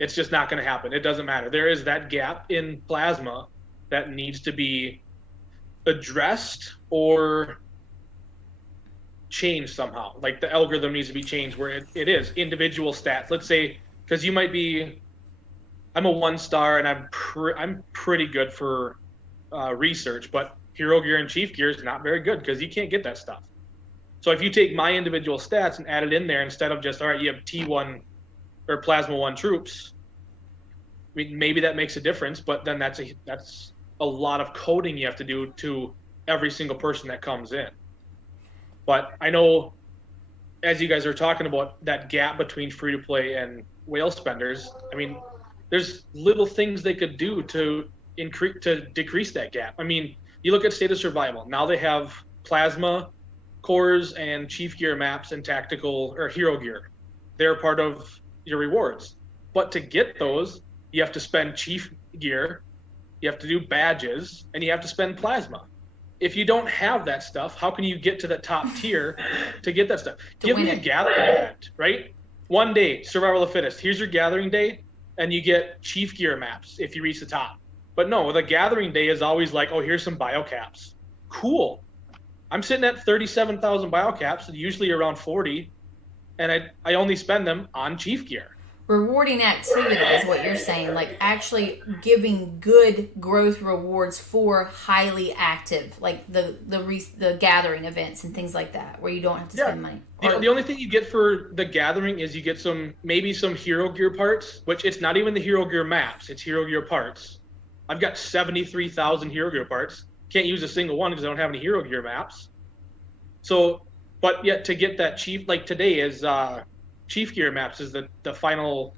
It's just not going to happen. It doesn't matter. There is that gap in plasma that needs to be addressed or changed somehow. Like the algorithm needs to be changed where it is individual stats. Let's say, because you might be, I'm a 1-star and I'm pretty good for research, but hero gear and chief gear is not very good because you can't get that stuff. So if you take my individual stats and add it in there instead of just, all right, you have T1 or plasma 1 troops, I mean, maybe that makes a difference, but then that's a lot of coding you have to do to every single person that comes in. But I know, as you guys are talking about that gap between free-to-play and whale spenders, I mean, there's little things they could do to decrease that gap. I mean, you look at State of Survival. Now they have plasma cores and chief gear maps and tactical or hero gear. They're part of your rewards. But to get those, you have to spend chief gear, you have to do badges, and you have to spend plasma. If you don't have that stuff, how can you get to the top tier to get that stuff? Give me a gathering event, right? 1 day, survival of the fittest. Here's your gathering day, and you get chief gear maps if you reach the top. But no, the gathering day is always like, oh, here's some biocaps. Cool. I'm sitting at 37,000 biocaps, usually around 40, and I only spend them on chief gear. Rewarding activity is what you're saying, like actually giving good growth rewards for highly active, like the gathering events and things like that, where you don't have to spend money. The only thing you get for the gathering is you get maybe some hero gear parts, which it's not even the hero gear maps, it's hero gear parts. I've got 73,000 hero gear parts. Can't use a single one because I don't have any hero gear maps. So, but yet to get that chief, like today is chief gear maps is the final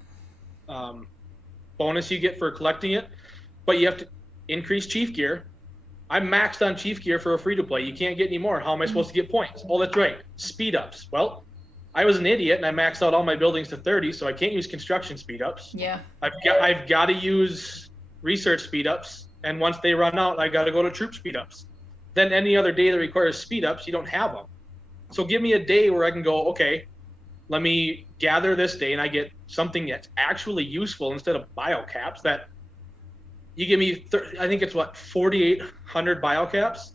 bonus you get for collecting it. But you have to increase chief gear. I'm maxed on chief gear for a free to play. You can't get any more. How am I supposed to get points? Oh, that's right. Speed ups. Well, I was an idiot and I maxed out all my buildings to 30, so I can't use construction speed ups. Yeah. I've got to use research speed ups, and once they run out, I got to go to troop speed ups. Then any other day that requires speed ups, you don't have them. So give me a day where I can go, okay, let me gather this day and I get something that's actually useful instead of biocaps that you give me, I think it's 4,800 biocaps.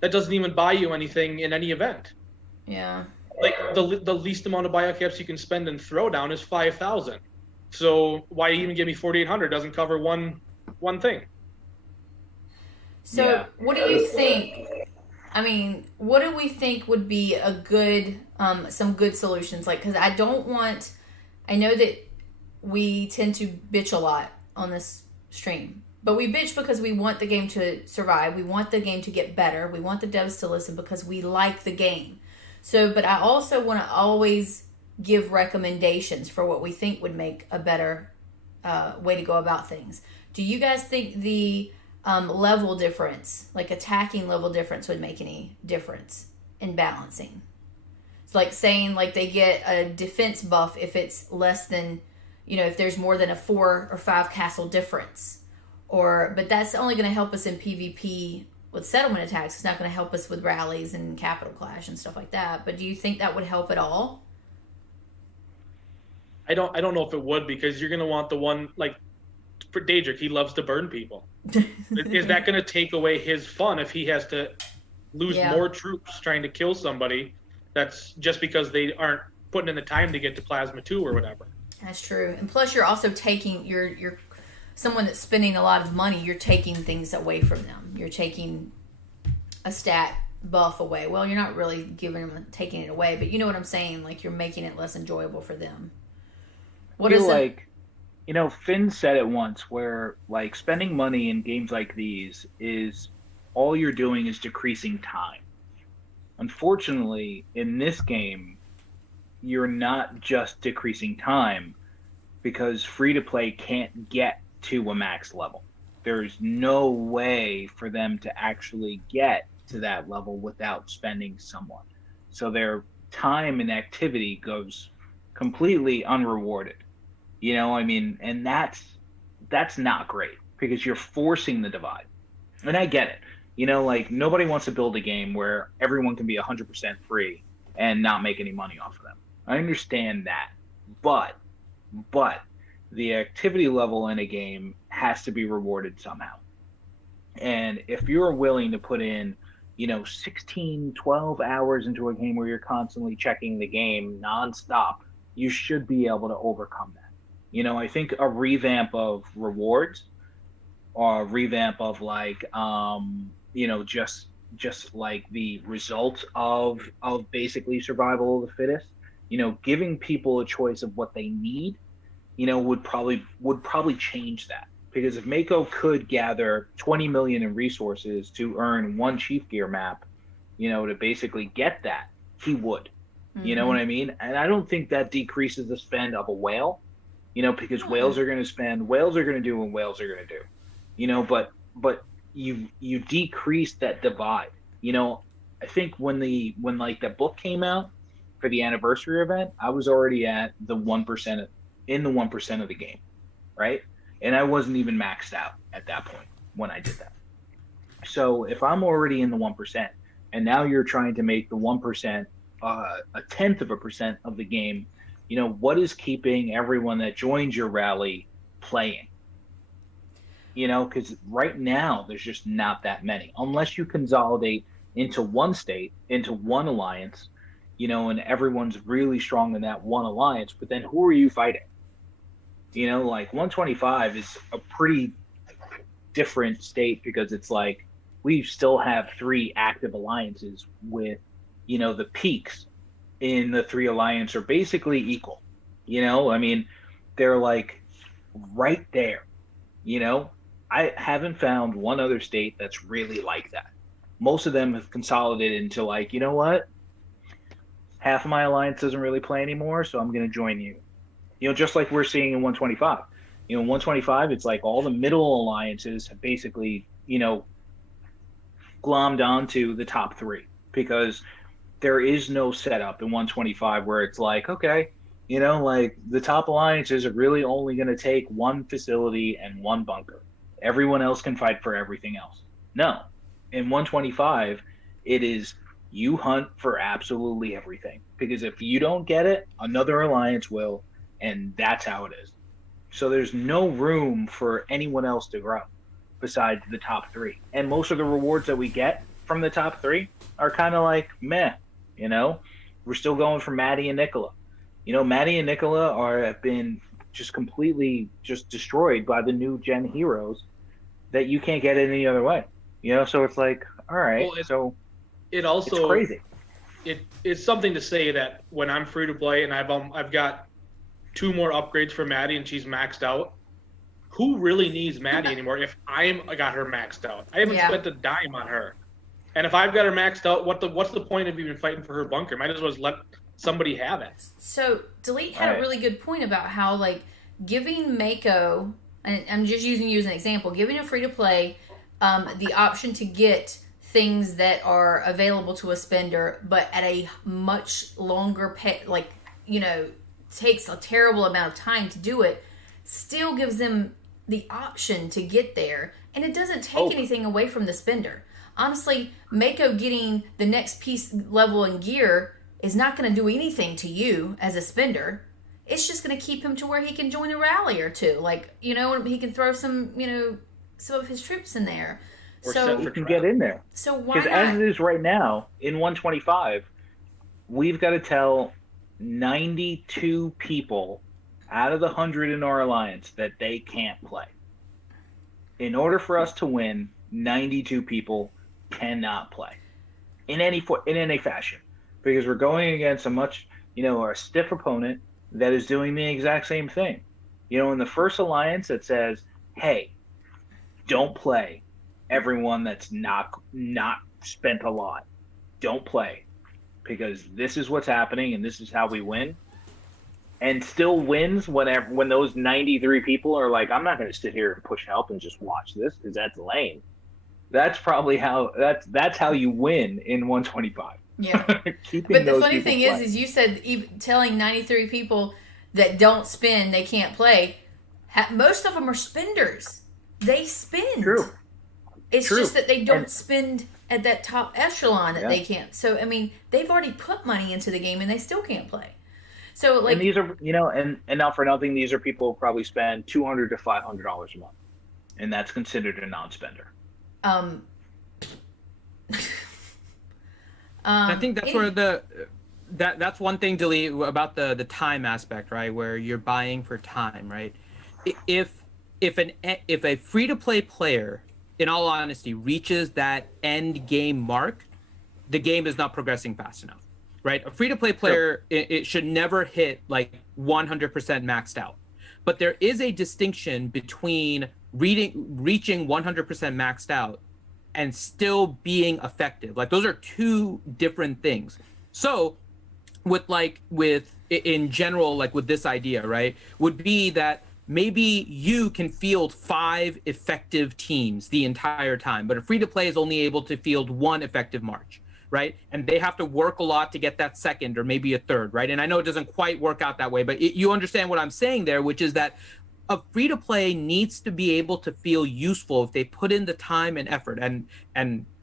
That doesn't even buy you anything in any event. Yeah. Like the least amount of biocaps you can spend in Throwdown is 5,000. So why even give me 4,800? Doesn't cover one thing. So what do you think? I mean, what do we think would be a good, some good solutions? Like, because I know that we tend to bitch a lot on this stream, but we bitch because we want the game to survive. We want the game to get better. We want the devs to listen because we like the game. So, but I also want to always give recommendations for what we think would make a better way to go about things. Do you guys think the level difference, like attacking level difference, would make any difference in balancing? It's like saying like they get a defense buff if it's less than, if there's more than a 4 or 5 castle difference, but that's only going to help us in PvP with settlement attacks. It's not going to help us with rallies and capital clash and stuff like that. But do you think that would help at all? I don't know if it would, because you're going to want the one, like for Daedric, he loves to burn people. Is that going to take away his fun if he has to lose more troops trying to kill somebody that's just because they aren't putting in the time to get to plasma 2 or whatever? That's true. And plus you're also taking, you're someone that's spending a lot of money, you're taking things away from them. You're taking a stat buff away. Well, you're not really taking it away, but you know what I'm saying? Like, you're making it less enjoyable for them. What I is feel it? like, Finn said it once where, like, spending money in games like these is all you're doing is decreasing time. Unfortunately, in this game, you're not just decreasing time because free to play can't get to a max level. There's no way for them to actually get to that level without spending somewhat. So their time and activity goes completely unrewarded. And that's not great because you're forcing the divide. And I get it. Like, nobody wants to build a game where everyone can be 100% free and not make any money off of them. I understand that. But the activity level in a game has to be rewarded somehow. And if you're willing to put in, 16, 12 hours into a game where you're constantly checking the game nonstop, you should be able to overcome that. I think a revamp of rewards or a revamp of like, just like the results of basically survival of the fittest, giving people a choice of what they need, would probably change that. Because if Mako could gather 20 million in resources to earn one Chief Gear map, to basically get that, he would. You know what I mean? And I don't think that decreases the spend of a whale, because whales are going to spend, whales are going to do what whales are going to do, but you decrease that divide. I think when like the book came out for the anniversary event, I was already at the 1% in the 1% of the game, right? And I wasn't even maxed out at that point when I did that. So if I'm already in the 1%, and now you're trying to make the 1% a 0.1% of the game, what is keeping everyone that joins your rally playing? Because right now there's just not that many, unless you consolidate into one state, into one alliance, and everyone's really strong in that one alliance. But then who are you fighting? Like 125 is a pretty different state because it's like we still have 3 active alliances with, the peaks in the 3 alliance are basically equal. They're like right there. I haven't found one other state that's really like that. Most of them have consolidated into like, you know what? Half of my alliance doesn't really play anymore, so I'm going to join you. Just like we're seeing in 125. 125, it's like all the middle alliances have basically, glommed onto the top 3 because there is no setup in 125 where it's like, okay, like the top alliances are really only going to take one facility and one bunker. Everyone else can fight for everything else. No. In 125, it is you hunt for absolutely everything because if you don't get it, another alliance will. And that's how it is. So there's no room for anyone else to grow besides the top 3. And most of the rewards that we get from the top 3 are kind of like meh. We're still going for Maddie and Nicola. Maddie and Nicola have been just completely just destroyed by the new gen heroes that you can't get any other way. So it's like, all right. Well, it also it's crazy. It's something to say that when I'm free to play and I've got 2 more upgrades for Maddie and she's maxed out. Who really needs Maddie anymore if I got her maxed out? I haven't spent a dime on her. And if I've got her maxed out, what's the point of even fighting for her bunker? Might as well just let somebody have it. So Delete had a really good point about how like giving Mako, and I'm just using you as an example, giving a free to play the option to get things that are available to a spender, but at a much longer takes a terrible amount of time to do it, still gives them the option to get there, and it doesn't take anything away from the spender. Honestly, Mako getting the next piece level in gear is not going to do anything to you as a spender. It's just going to keep him to where he can join a rally or 2. Like, he can throw some of his troops in there. Or so you can get in there. So why not? Because as it is right now, in 125, we've got to tell 92 people out of the 100 in our alliance that they can't play. in order for us to win, 92 people cannot play in any fashion, because we're going against a stiff opponent that is doing the exact same thing. In the first alliance, it says, "Hey, don't play everyone that's not spent a lot. Don't play, because this is what's happening and this is how we win." And still wins when those 93 people are like, "I'm not going to sit here and push help and just watch this because that's lame." That's probably that's how you win in 125. Yeah. Keeping But the those funny people thing playing. is you said even telling 93 people that don't spend, they can't play. Most of them are spenders. They spend. True. It's True. just that they don't And- spend at that top echelon that Yeah. they can't. So, I mean, they've already put money into the game and they still can't play. So, like, and these are, and not for nothing, these are people who probably spend $200 to $500 a month, and that's considered a non-spender. I think that's where that's one thing, delete about the time aspect, right? Where you're buying for time, right? If a free to play player, in all honesty, reaches that end game mark, the game is not progressing fast enough, right? A free to play player, it should never hit like 100% maxed out. But there is a distinction between reaching 100% maxed out and still being effective. Like, those are two different things. So in general, like with this idea, right, would be that maybe you can field 5 effective teams the entire time, but a free to play is only able to field 1 effective march, right? And they have to work a lot to get that second or maybe a third, right? And I know it doesn't quite work out that way, but you understand what I'm saying there, which is that a free to play needs to be able to feel useful if they put in the time and effort. And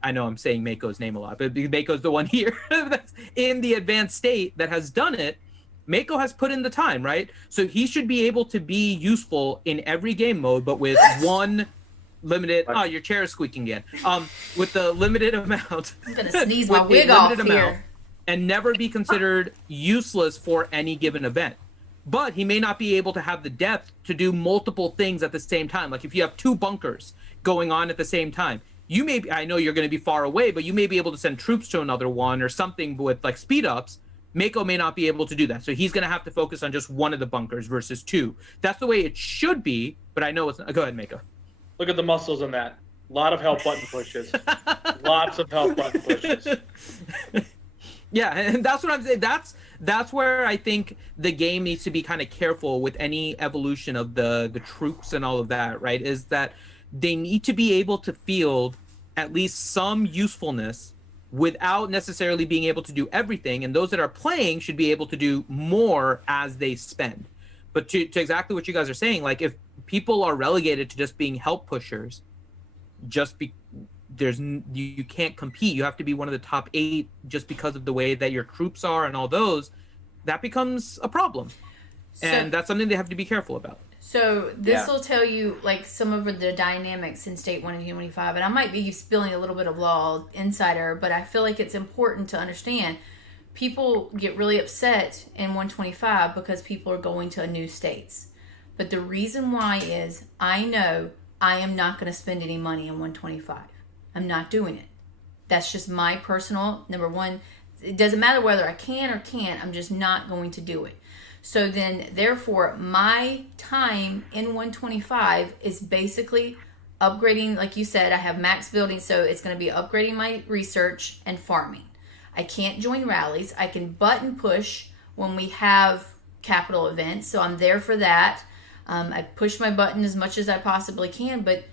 I know I'm saying Mako's name a lot, but Mako's the one here that's in the advanced state that has done it. Mako has put in the time, right? So he should be able to be useful in every game mode, but with one limited. Oh, your chair is squeaking again. With the limited amount. I'm gonna sneeze my with wig a off limited here. amount, and never be considered useless for any given event. But he may not be able to have the depth to do multiple things at the same time. Like if you have 2 bunkers going on at the same time, you may be, I know you're going to be far away, but you may be able to send troops to another one or something with like speed ups. Mako may not be able to do that. So he's going to have to focus on just one of the bunkers versus 2. That's the way it should be, but I know it's not. Go ahead, Mako. Look at the muscles in that. A lot of help button pushes. Lots of help button pushes. Yeah, and that's what I'm saying. That's where I think the game needs to be kind of careful with any evolution of the troops and all of that, right? Is that they need to be able to field at least some usefulness without necessarily being able to do everything. And those that are playing should be able to do more as they spend. But to exactly what you guys are saying, like if people are relegated to just being help pushers, you can't compete. You have to be one of the top 8 just because of the way that your troops are and all those. That becomes a problem. And that's something they have to be careful about. So this will tell you like some of the dynamics in State 1 and 25. And I might be spilling a little bit of law insider, but I feel like it's important to understand. People get really upset in 125 because people are going to new states. But the reason why is I know I am not going to spend any money in 125. I'm not doing it. That's just my personal, number one. It doesn't matter whether I can or can't. I'm just not going to do it. So then, therefore, my time in 125 is basically upgrading. Like you said, I have max building, so it's going to be upgrading my research and farming. I can't join rallies. I can button push when we have capital events, so I'm there for that. I push my button as much as I possibly can, but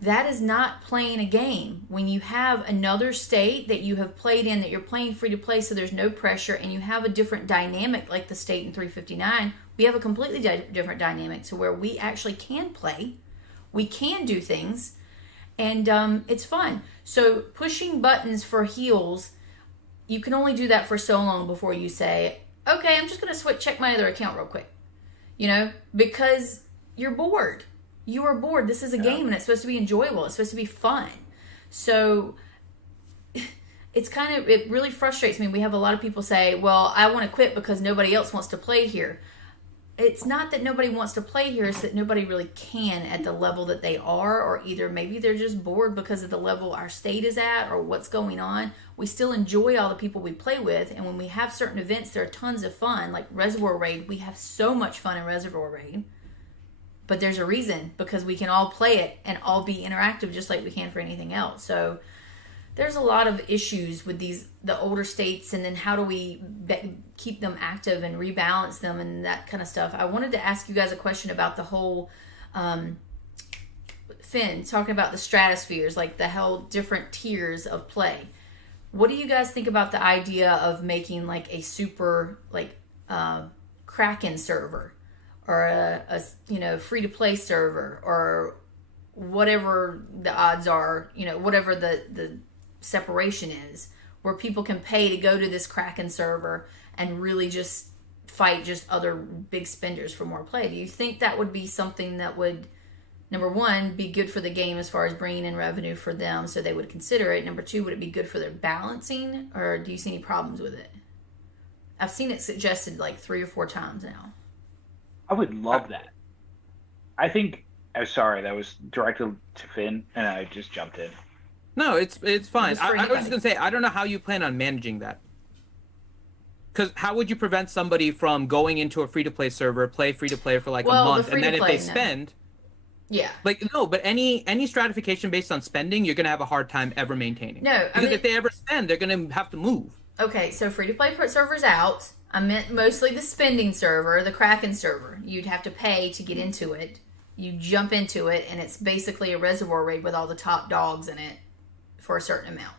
that is not playing a game. When you have another state that you have played in, that you're playing free to play, so there's no pressure, and you have a different dynamic like the state in 359, we have a completely different dynamic to where we actually can play. We can do things, and it's fun. So pushing buttons for heals, you can only do that for so long before you say, okay, I'm just going to check my other account real quick. Because you're bored. You are bored. This is a game and it's supposed to be enjoyable. It's supposed to be fun. So it really frustrates me. We have a lot of people say, well, I want to quit because nobody else wants to play here. it's not that nobody wants to play here, it's that nobody really can at the level that they are, or either maybe they're just bored because of the level our state is at or what's going on. We still enjoy all the people we play with, and when we have certain events, there are tons of fun. Like Reservoir Raid, we have so much fun in Reservoir Raid. But there's a reason, because we can all play it and all be interactive just like we can for anything else. So there's a lot of issues with the older states, and then how do we keep them active and rebalance them and that kind of stuff. I wanted to ask you guys a question about the whole Finn talking about the stratospheres, like the whole different tiers of play. What do you guys think about the idea of making like a super Kraken server, or a free to play server, or whatever the odds are, whatever the separation is, where people can pay to go to this Kraken server and really just fight just other big spenders for more play? Do you think that would be something that would, number one, be good for the game as far as bringing in revenue for them, so they would consider it? Number two, would it be good for their balancing, or do you see any problems with it? I've seen it suggested like 3 or 4 times now. I would love that. I think. I'm sorry, that was directed to Finn, and I just jumped in. No, it's fine. I was just gonna say, I don't know how you plan on managing that. Because how would you prevent somebody from going into a free-to-play server, play free-to-play for like a month, and then if they spend, but any stratification based on spending, you're gonna have a hard time ever maintaining. No, because if they ever spend, they're gonna have to move. Okay, so free-to-play servers out. I meant mostly the spending server, the Kraken server. You'd have to pay to get into it. You jump into it, and it's basically a Reservoir Raid with all the top dogs in it for a certain amount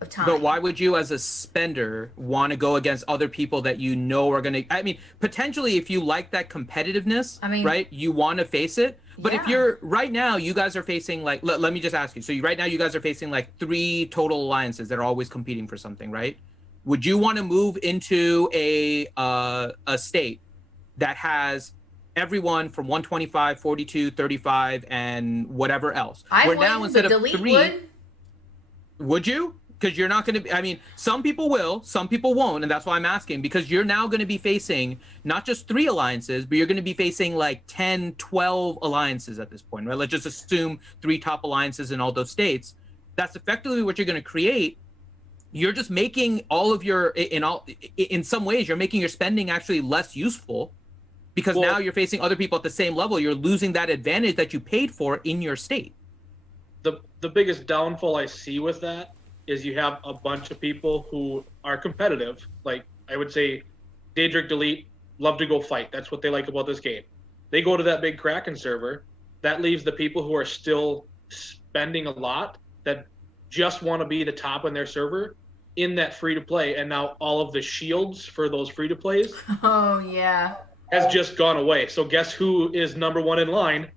of time. But why would you, as a spender, want to go against other people that you know are going to... I mean, potentially, if you like that competitiveness, right, you want to face it. But if you're... Right now, you guys are facing, like... Let me just ask you. So right now, you guys are facing, like, 3 total alliances that are always competing for something, right? Would you want to move into a state that has everyone from 125, 42, 35, and whatever else? I wouldn't, now instead of 3, would you? Because you're not going to be... I mean, some people will, some people won't, and that's why I'm asking, because you're now going to be facing not just 3 alliances, but you're going to be facing like 10, 12 alliances at this point, right? Let's just assume 3 top alliances in all those states. That's effectively what you're going to create. You're just making all of your, in some ways, you're making your spending actually less useful, because now you're facing other people at the same level. You're losing that advantage that you paid for in your state. The biggest downfall I see with that is you have a bunch of people who are competitive. Like, I would say Daedric Delete love to go fight. That's what they like about this game. They go to that big Kraken server. That leaves the people who are still spending a lot, that just want to be the top in their server, in that free-to-play. And now all of the shields for those free-to-plays has just gone away. So guess who is number 1 in line?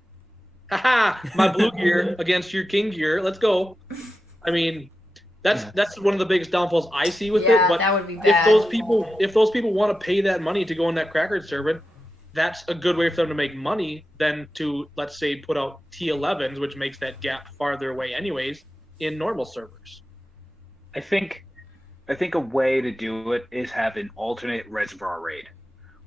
Haha, my blue gear against your king gear. Let's go. I mean, that's one of the biggest downfalls I see with it. But that would be bad. If those people want to pay that money to go on that Kraken server, that's a good way for them to make money than to, let's say, put out T11s, which makes that gap farther away anyways, in normal servers. I think a way to do it is have an alternate Reservoir Raid,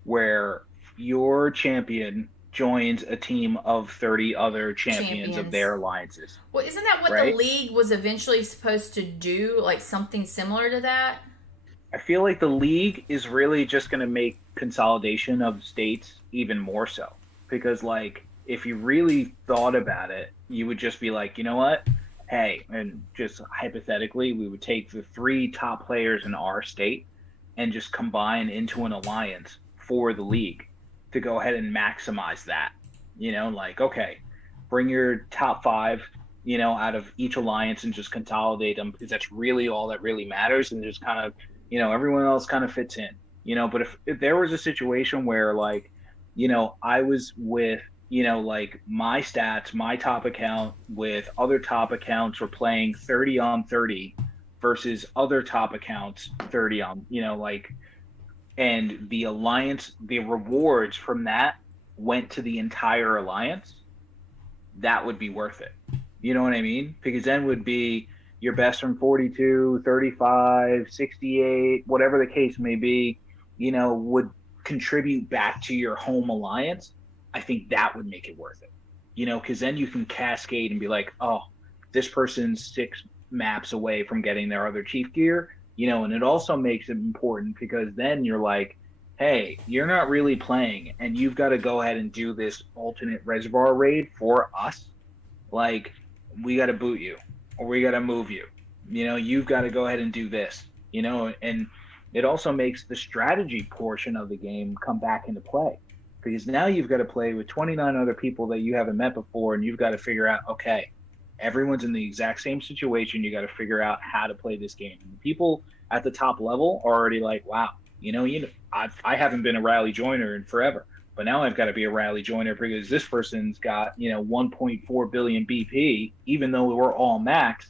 where your champion joins a team of 30 other champions of their alliances. Well, isn't that what the league was eventually supposed to do? Like something similar to that? I feel like the league is really just going to make consolidation of states even more so. Because, like, if you really thought about it, you would just be like, you know what? Hey, and just hypothetically, we would take the 3 top players in our state and just combine into an alliance for the league to go ahead and maximize that. Like, okay, bring your top 5, out of each alliance and just consolidate them, because that's really all that really matters. And just kind of, everyone else kind of fits in, but if there was a situation where, like, I was with, like my stats, my top account with other top accounts were playing 30 on 30 versus other top accounts 30 on, and the alliance, the rewards from that went to the entire alliance, that would be worth it. You know what I mean? Because then would be your best from 42, 35, 68, whatever the case may be, would contribute back to your home alliance, I think that would make it worth it. Because then you can cascade and be like, oh, this person's 6 maps away from getting their other chief gear, and it also makes it important because then you're like, hey, you're not really playing and you've got to go ahead and do this alternate reservoir raid for us. Like, we got to boot you or we got to move you. You've got to go ahead and do this, and it also makes the strategy portion of the game come back into play because now you've got to play with 29 other people that you haven't met before and you've got to figure out, okay, everyone's in the exact same situation. You got to figure out how to play this game. And the people at the top level are already like, wow, I haven't been a rally joiner in forever, but now I've got to be a rally joiner because this person's got, 1.4 billion BP, even though we're all max.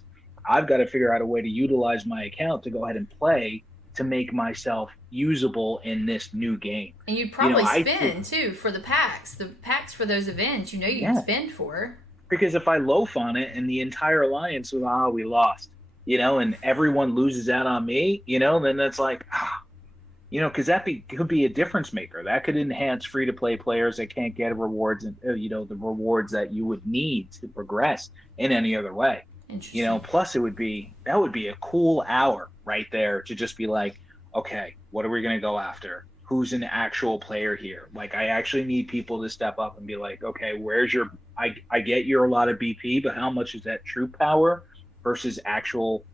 I've got to figure out a way to utilize my account to go ahead and play to make myself usable in this new game. And you'd probably spend too for the packs. The packs for those events, you'd spend for. Because if I loaf on it and the entire alliance is, we lost, and everyone loses out on me, then that's like, because that could be a difference maker. That could enhance free-to-play players that can't get rewards and, the rewards that you would need to progress in any other way. Plus that would be a cool hour right there to just be like, okay, what are we going to go after? Who's an actual player here? Like, I actually need people to step up and be like, okay, where's your, I get you're a lot of BP, but how much is that true power versus actual,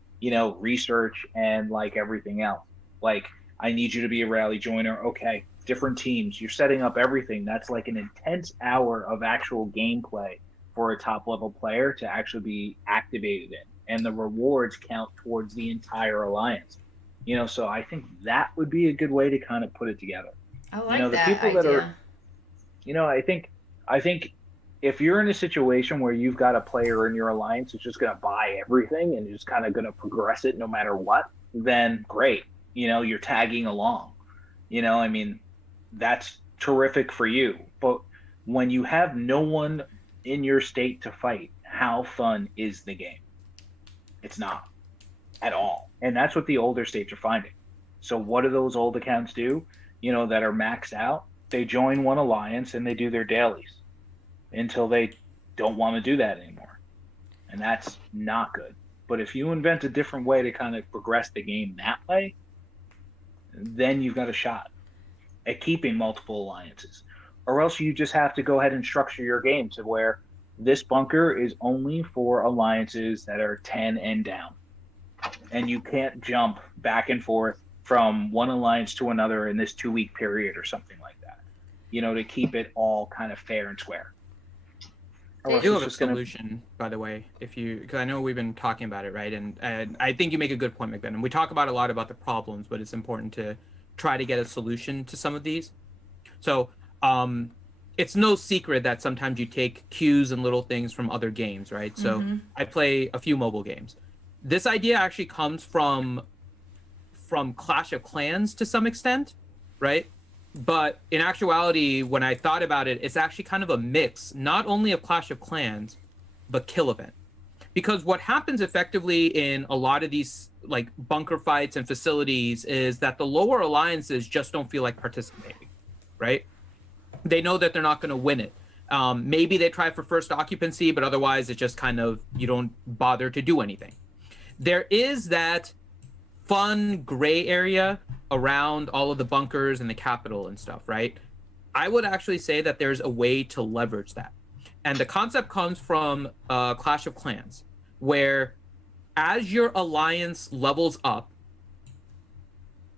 research and like everything else? Like, I need you to be a rally joiner. Okay, different teams. You're setting up everything. That's like an intense hour of actual gameplay for a top level player to actually be activated in. And the rewards count towards the entire alliance. So I think that would be a good way to kind of put it together. I like the people that idea. I think if you're in a situation where you've got a player in your alliance who's just going to buy everything and just kind of going to progress it no matter what, then great. You're tagging along. That's terrific for you. But when you have no one in your state to fight, how fun is the game? It's not at all. And that's what the older states are finding. So what do those old accounts do, that are maxed out? They join one alliance and they do their dailies until they don't want to do that anymore. And that's not good. But if you invent a different way to kind of progress the game that way, then you've got a shot at keeping multiple alliances. Or else you just have to go ahead and structure your game to where this bunker is only for alliances that are 10 and down. And you can't jump back and forth from one alliance to another in this 2-week period or something like that, to keep it all kind of fair and square. I do have a solution, by the way, because I know we've been talking about it, right? And I think you make a good point, McBeth. And we talk about a lot about the problems, but it's important to try to get a solution to some of these. So it's no secret that sometimes you take cues and little things from other games, right? So I play a few mobile games. This idea actually comes from Clash of Clans to some extent, right? But in actuality, when I thought about it, it's actually kind of a mix, not only of Clash of Clans, but Kill Event. Because what happens effectively in a lot of these like bunker fights and facilities is that the lower alliances just don't feel like participating, right? They know that they're not going to win it. Maybe they try for first occupancy, but otherwise it's just kind of, you don't bother to do anything. There is that fun gray area around all of the bunkers and the capital and stuff, right? I would actually say that there's a way to leverage that. And the concept comes from Clash of Clans, where as your alliance levels up,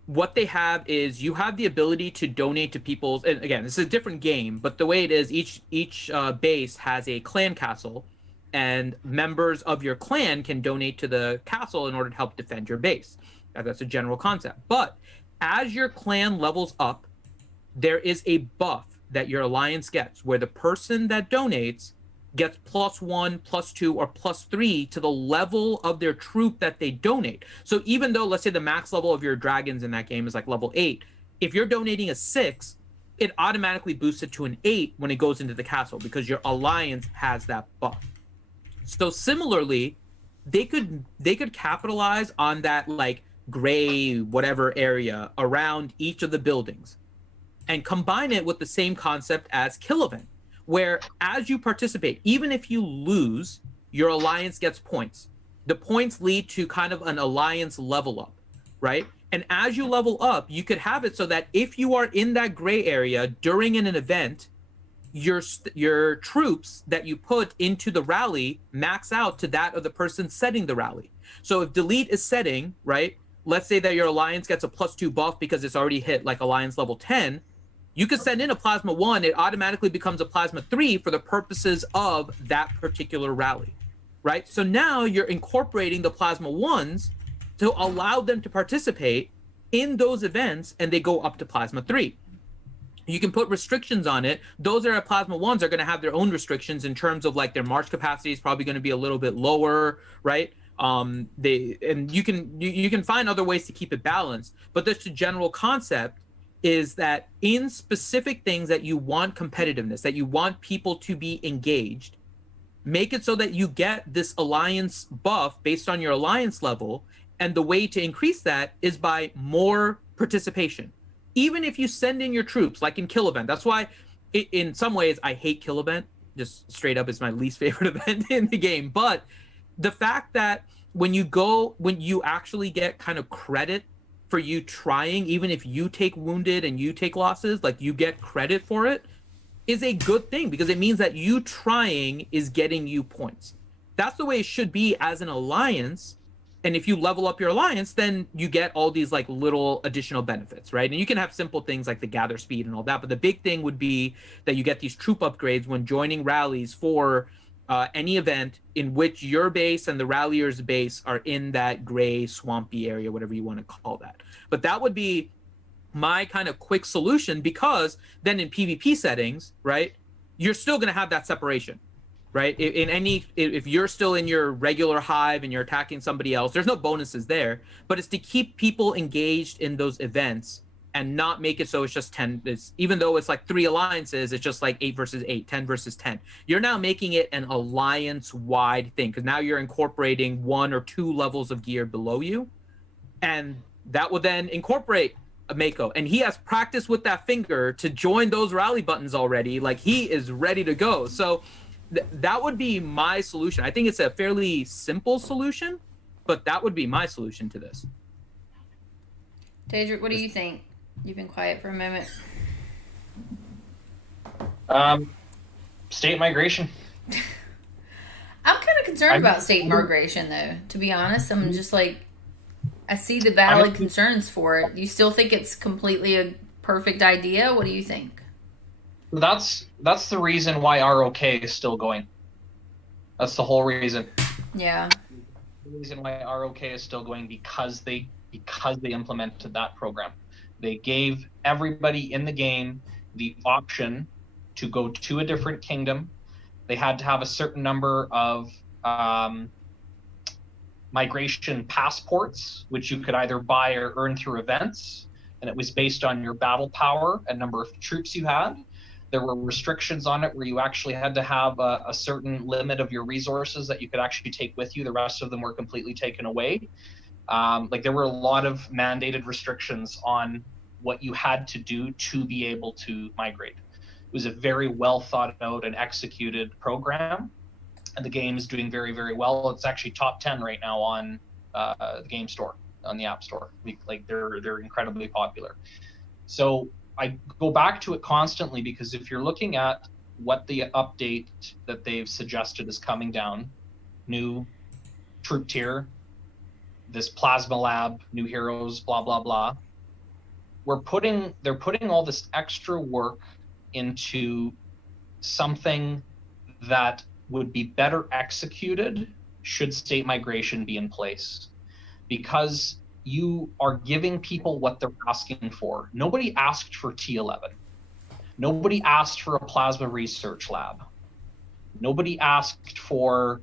what they have is you have the ability to donate to people's, and again, this is a different game, but the way it is, each base has a clan castle, and members of your clan can donate to the castle in order to help defend your base. That's a general concept. But as your clan levels up, there is a buff that your alliance gets where the person that donates gets +1, +2, or +3 to the level of their troop that they donate. So even though, let's say the max level of your dragons in that game is like level 8, if you're donating a 6, it automatically boosts it to an 8 when it goes into the castle because your alliance has that buff. So similarly, they could capitalize on that like gray whatever area around each of the buildings and combine it with the same concept as kill event, where as you participate, even if you lose, your alliance gets points. The points lead to kind of an alliance level up, right? And as you level up, you could have it so that if you are in that gray area during an event, your troops that you put into the rally max out to that of the person setting the rally. So if delete is setting, right, let's say that your alliance gets a +2 buff because it's already hit like alliance level 10, you could send in a plasma 1, it automatically becomes a plasma 3 for the purposes of that particular rally, right? So now you're incorporating the plasma 1s to allow them to participate in those events, and they go up to plasma 3. You can put restrictions on it. Those that are plasma 1s are going to have their own restrictions in terms of like their march capacity is probably going to be a little bit lower, right? You can find other ways to keep it balanced, but the general concept is that in specific things that you want competitiveness, that you want people to be engaged, make it so that you get this alliance buff based on your alliance level, and the way to increase that is by more participation. Even if you send in your troops, like in kill event, that's why in some ways I hate kill event, just straight up is my least favorite event in the game. But the fact that when you actually get kind of credit for you trying, even if you take wounded and you take losses, like you get credit for it, is a good thing, because it means that you trying is getting you points. That's the way it should be as an alliance. And if you level up your alliance, then you get all these like little additional benefits, right? And you can have simple things like the gather speed and all that, but the big thing would be that you get these troop upgrades when joining rallies for any event in which your base and the rallier's base are in that gray swampy area, whatever you want to call that. But that would be my kind of quick solution, because then in PvP settings, right, you're still going to have that separation, right? If you're still in your regular hive and you're attacking somebody else, there's no bonuses there, but it's to keep people engaged in those events and not make it so it's just 10. Even though it's like 3 alliances, it's just like 8 versus 8, 10 versus 10. You're now making it an alliance-wide thing, because now you're incorporating 1 or 2 levels of gear below you, and that will then incorporate a Mako. And he has practiced with that finger to join those rally buttons already. Like, he is ready to go. So that would be my solution. I think it's a fairly simple solution, but that would be my solution to this. Daedric, what do you think? You've been quiet for a moment. State migration. I'm kind of concerned about state migration, though, to be honest. I'm just like, I see the valid concerns for it. Do you still think it's completely a perfect idea? What do you think? That's the reason why ROK is still going. That's the whole reason. Yeah. The reason why ROK is still going, because they implemented that program. They gave everybody in the game the option to go to a different kingdom. They had to have a certain number of migration passports, which you could either buy or earn through events, and it was based on your battle power and number of troops you had. There were restrictions on it where you actually had to have a certain limit of your resources that you could actually take with you. The rest of them were completely taken away. Like, there were a lot of mandated restrictions on what you had to do to be able to migrate. It was a very well thought out and executed program, and the game is doing very, very well. It's actually top 10 right now on the game store, on the App Store. Like, they're incredibly popular. So I go back to it constantly, because if you're looking at what the update that they've suggested is coming down, new troop tier, this plasma lab, new heroes, blah, blah, blah. They're putting all this extra work into something that would be better executed should state migration be in place, because you are giving people what they're asking for. Nobody asked for T11. Nobody asked for a plasma research lab. Nobody asked for,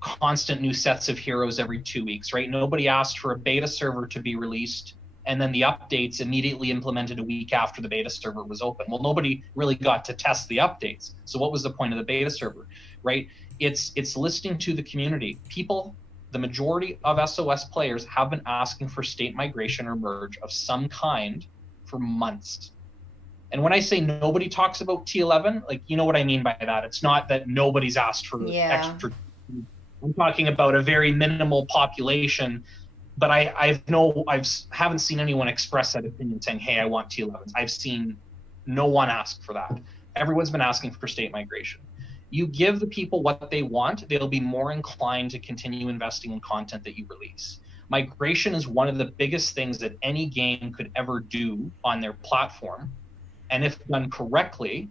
constant new sets of heroes every 2 weeks, right? Nobody asked for a beta server to be released and then the updates immediately implemented a week after the beta server was open. Well, nobody really got to test the updates. So what was the point of the beta server, right? It's listening to the community. People, the majority of SOS players have been asking for state migration or merge of some kind for months. And when I say nobody talks about T11, like, you know what I mean by that. It's not that nobody's asked for Yeah. extra. I'm talking about a very minimal population, but I haven't seen anyone express that opinion saying, hey, I want T11s. I've seen no one ask for that. Everyone's been asking for state migration. You give the people what they want, they'll be more inclined to continue investing in content that you release. Migration is one of the biggest things that any game could ever do on their platform. And if done correctly,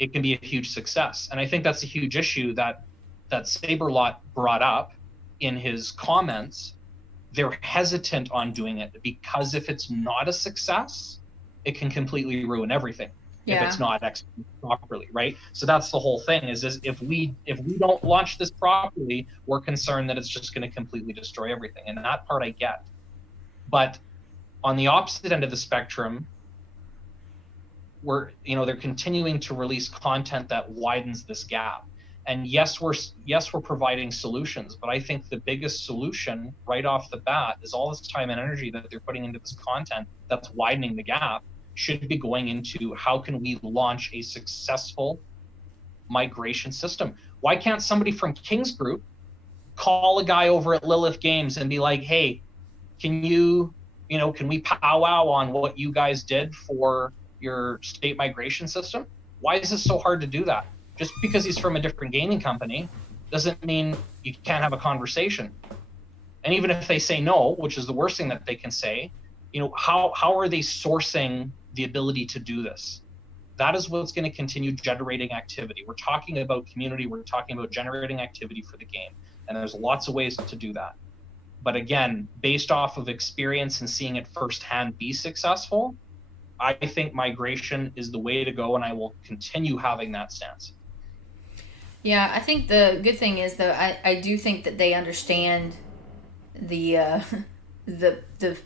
it can be a huge success. And I think that's a huge issue that Saberlot brought up in his comments. They're hesitant on doing it because if it's not a success, it can completely ruin everything. Yeah. If it's not executed properly, right? So that's the whole thing. Is if we don't launch this properly, we're concerned that it's just going to completely destroy everything. And that part I get. But on the opposite end of the spectrum, they're continuing to release content that widens this gap. And yes, we're providing solutions, but I think the biggest solution right off the bat is all this time and energy that they're putting into this content that's widening the gap should be going into how can we launch a successful migration system. Why can't somebody from King's Group call a guy over at Lilith Games and be like, hey, can we powwow on what you guys did for your state migration system? Why is it so hard to do that? Just because he's from a different gaming company doesn't mean you can't have a conversation. And even if they say no, which is the worst thing that they can say, how are they sourcing the ability to do this? That is what's going to continue generating activity. We're talking about community. We're talking about generating activity for the game. And there's lots of ways to do that. But again, based off of experience and seeing it firsthand be successful, I think migration is the way to go, and I will continue having that stance. Yeah, I think the good thing is, though, I do think that they understand the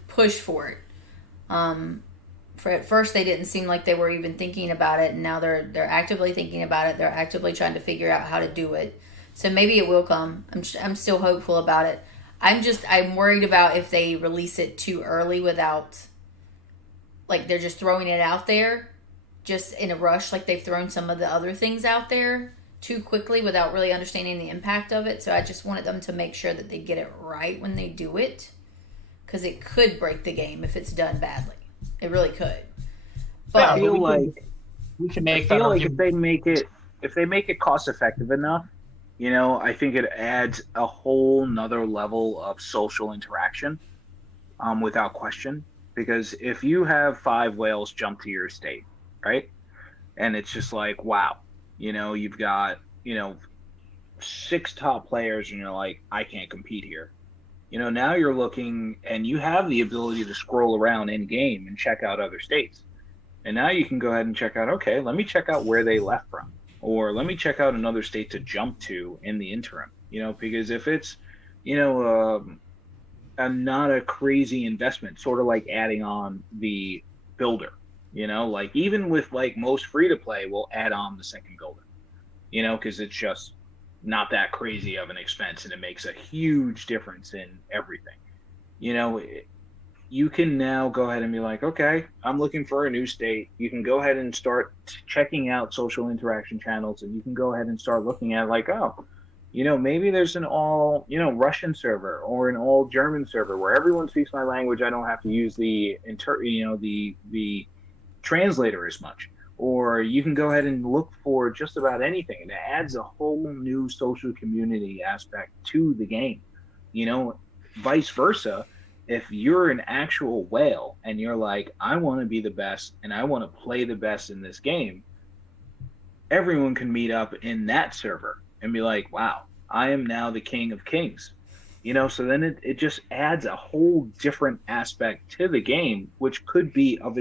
push for it. For at first, they didn't seem like they were even thinking about it, and now they're actively thinking about it. They're actively trying to figure out how to do it. So maybe it will come. I'm still hopeful about it. I'm worried about if they release it too early without, like, they're just throwing it out there just in a rush, like they've thrown some of the other things out there too quickly without really understanding the impact of it. So I just wanted them to make sure that they get it right when they do it, because it could break the game if it's done badly. It really could. But I feel like we can make I feel like if they make it cost effective enough, I think it adds a whole nother level of social interaction, without question. Because if you have 5 whales jump to your estate, right, and it's just like, wow, you've got 6 top players, and you're like, I can't compete here. Now you're looking, and you have the ability to scroll around in game and check out other states. And now you can go ahead and check out, okay, let me check out where they left from, or let me check out another state to jump to in the interim. Because if it's, not a crazy investment, sort of like adding on the builder, like even with like most free to play, we'll add on the second builder, because it's just not that crazy of an expense, and it makes a huge difference in everything. You can now go ahead and be like, okay, I'm looking for a new state. You can go ahead and start checking out social interaction channels, and you can go ahead and start looking at like, oh, maybe there's an all, Russian server or an all German server where everyone speaks my language. I don't have to use the the translator as much. Or you can go ahead and look for just about anything, and it adds a whole new social community aspect to the game. Vice versa, if you're an actual whale and you're like, I want to be the best and I want to play the best in this game, everyone can meet up in that server and be like, wow, I am now the king of kings. So then it just adds a whole different aspect to the game, which could be of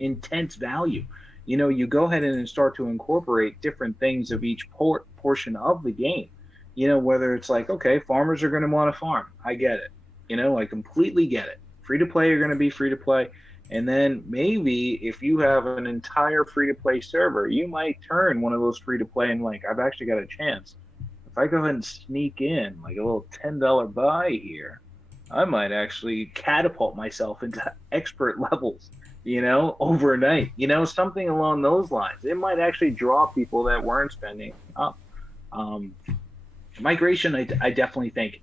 intense value. You go ahead and start to incorporate different things of each portion of the game. Whether it's like, okay, farmers are going to want to farm. I get it. I completely get it. Free to play are going to be free to play. And then maybe if you have an entire free to play server, you might turn one of those free to play and like, I've actually got a chance. If I go ahead and sneak in like a little $10 buy here, I might actually catapult myself into expert levels overnight, something along those lines. It might actually draw people that weren't spending up. Um, Migration, I definitely think,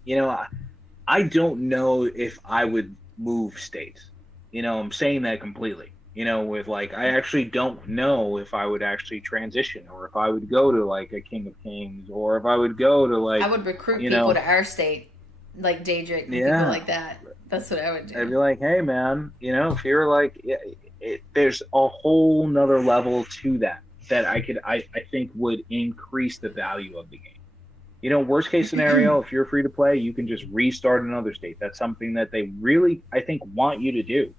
I don't know if I would move states. I'm saying that completely. With like, I actually don't know if I would actually transition or if I would go to like a King of Kings or if I would go to like, I would recruit you people know, to our state, like Daedric and people yeah, like that. That's what I would I'd do. be like, hey man, if you're like, there's a whole nother level to that I think would increase the value of the game. Worst case scenario, if you're free to play, you can just restart another state. That's something that they really, I think, want you to do.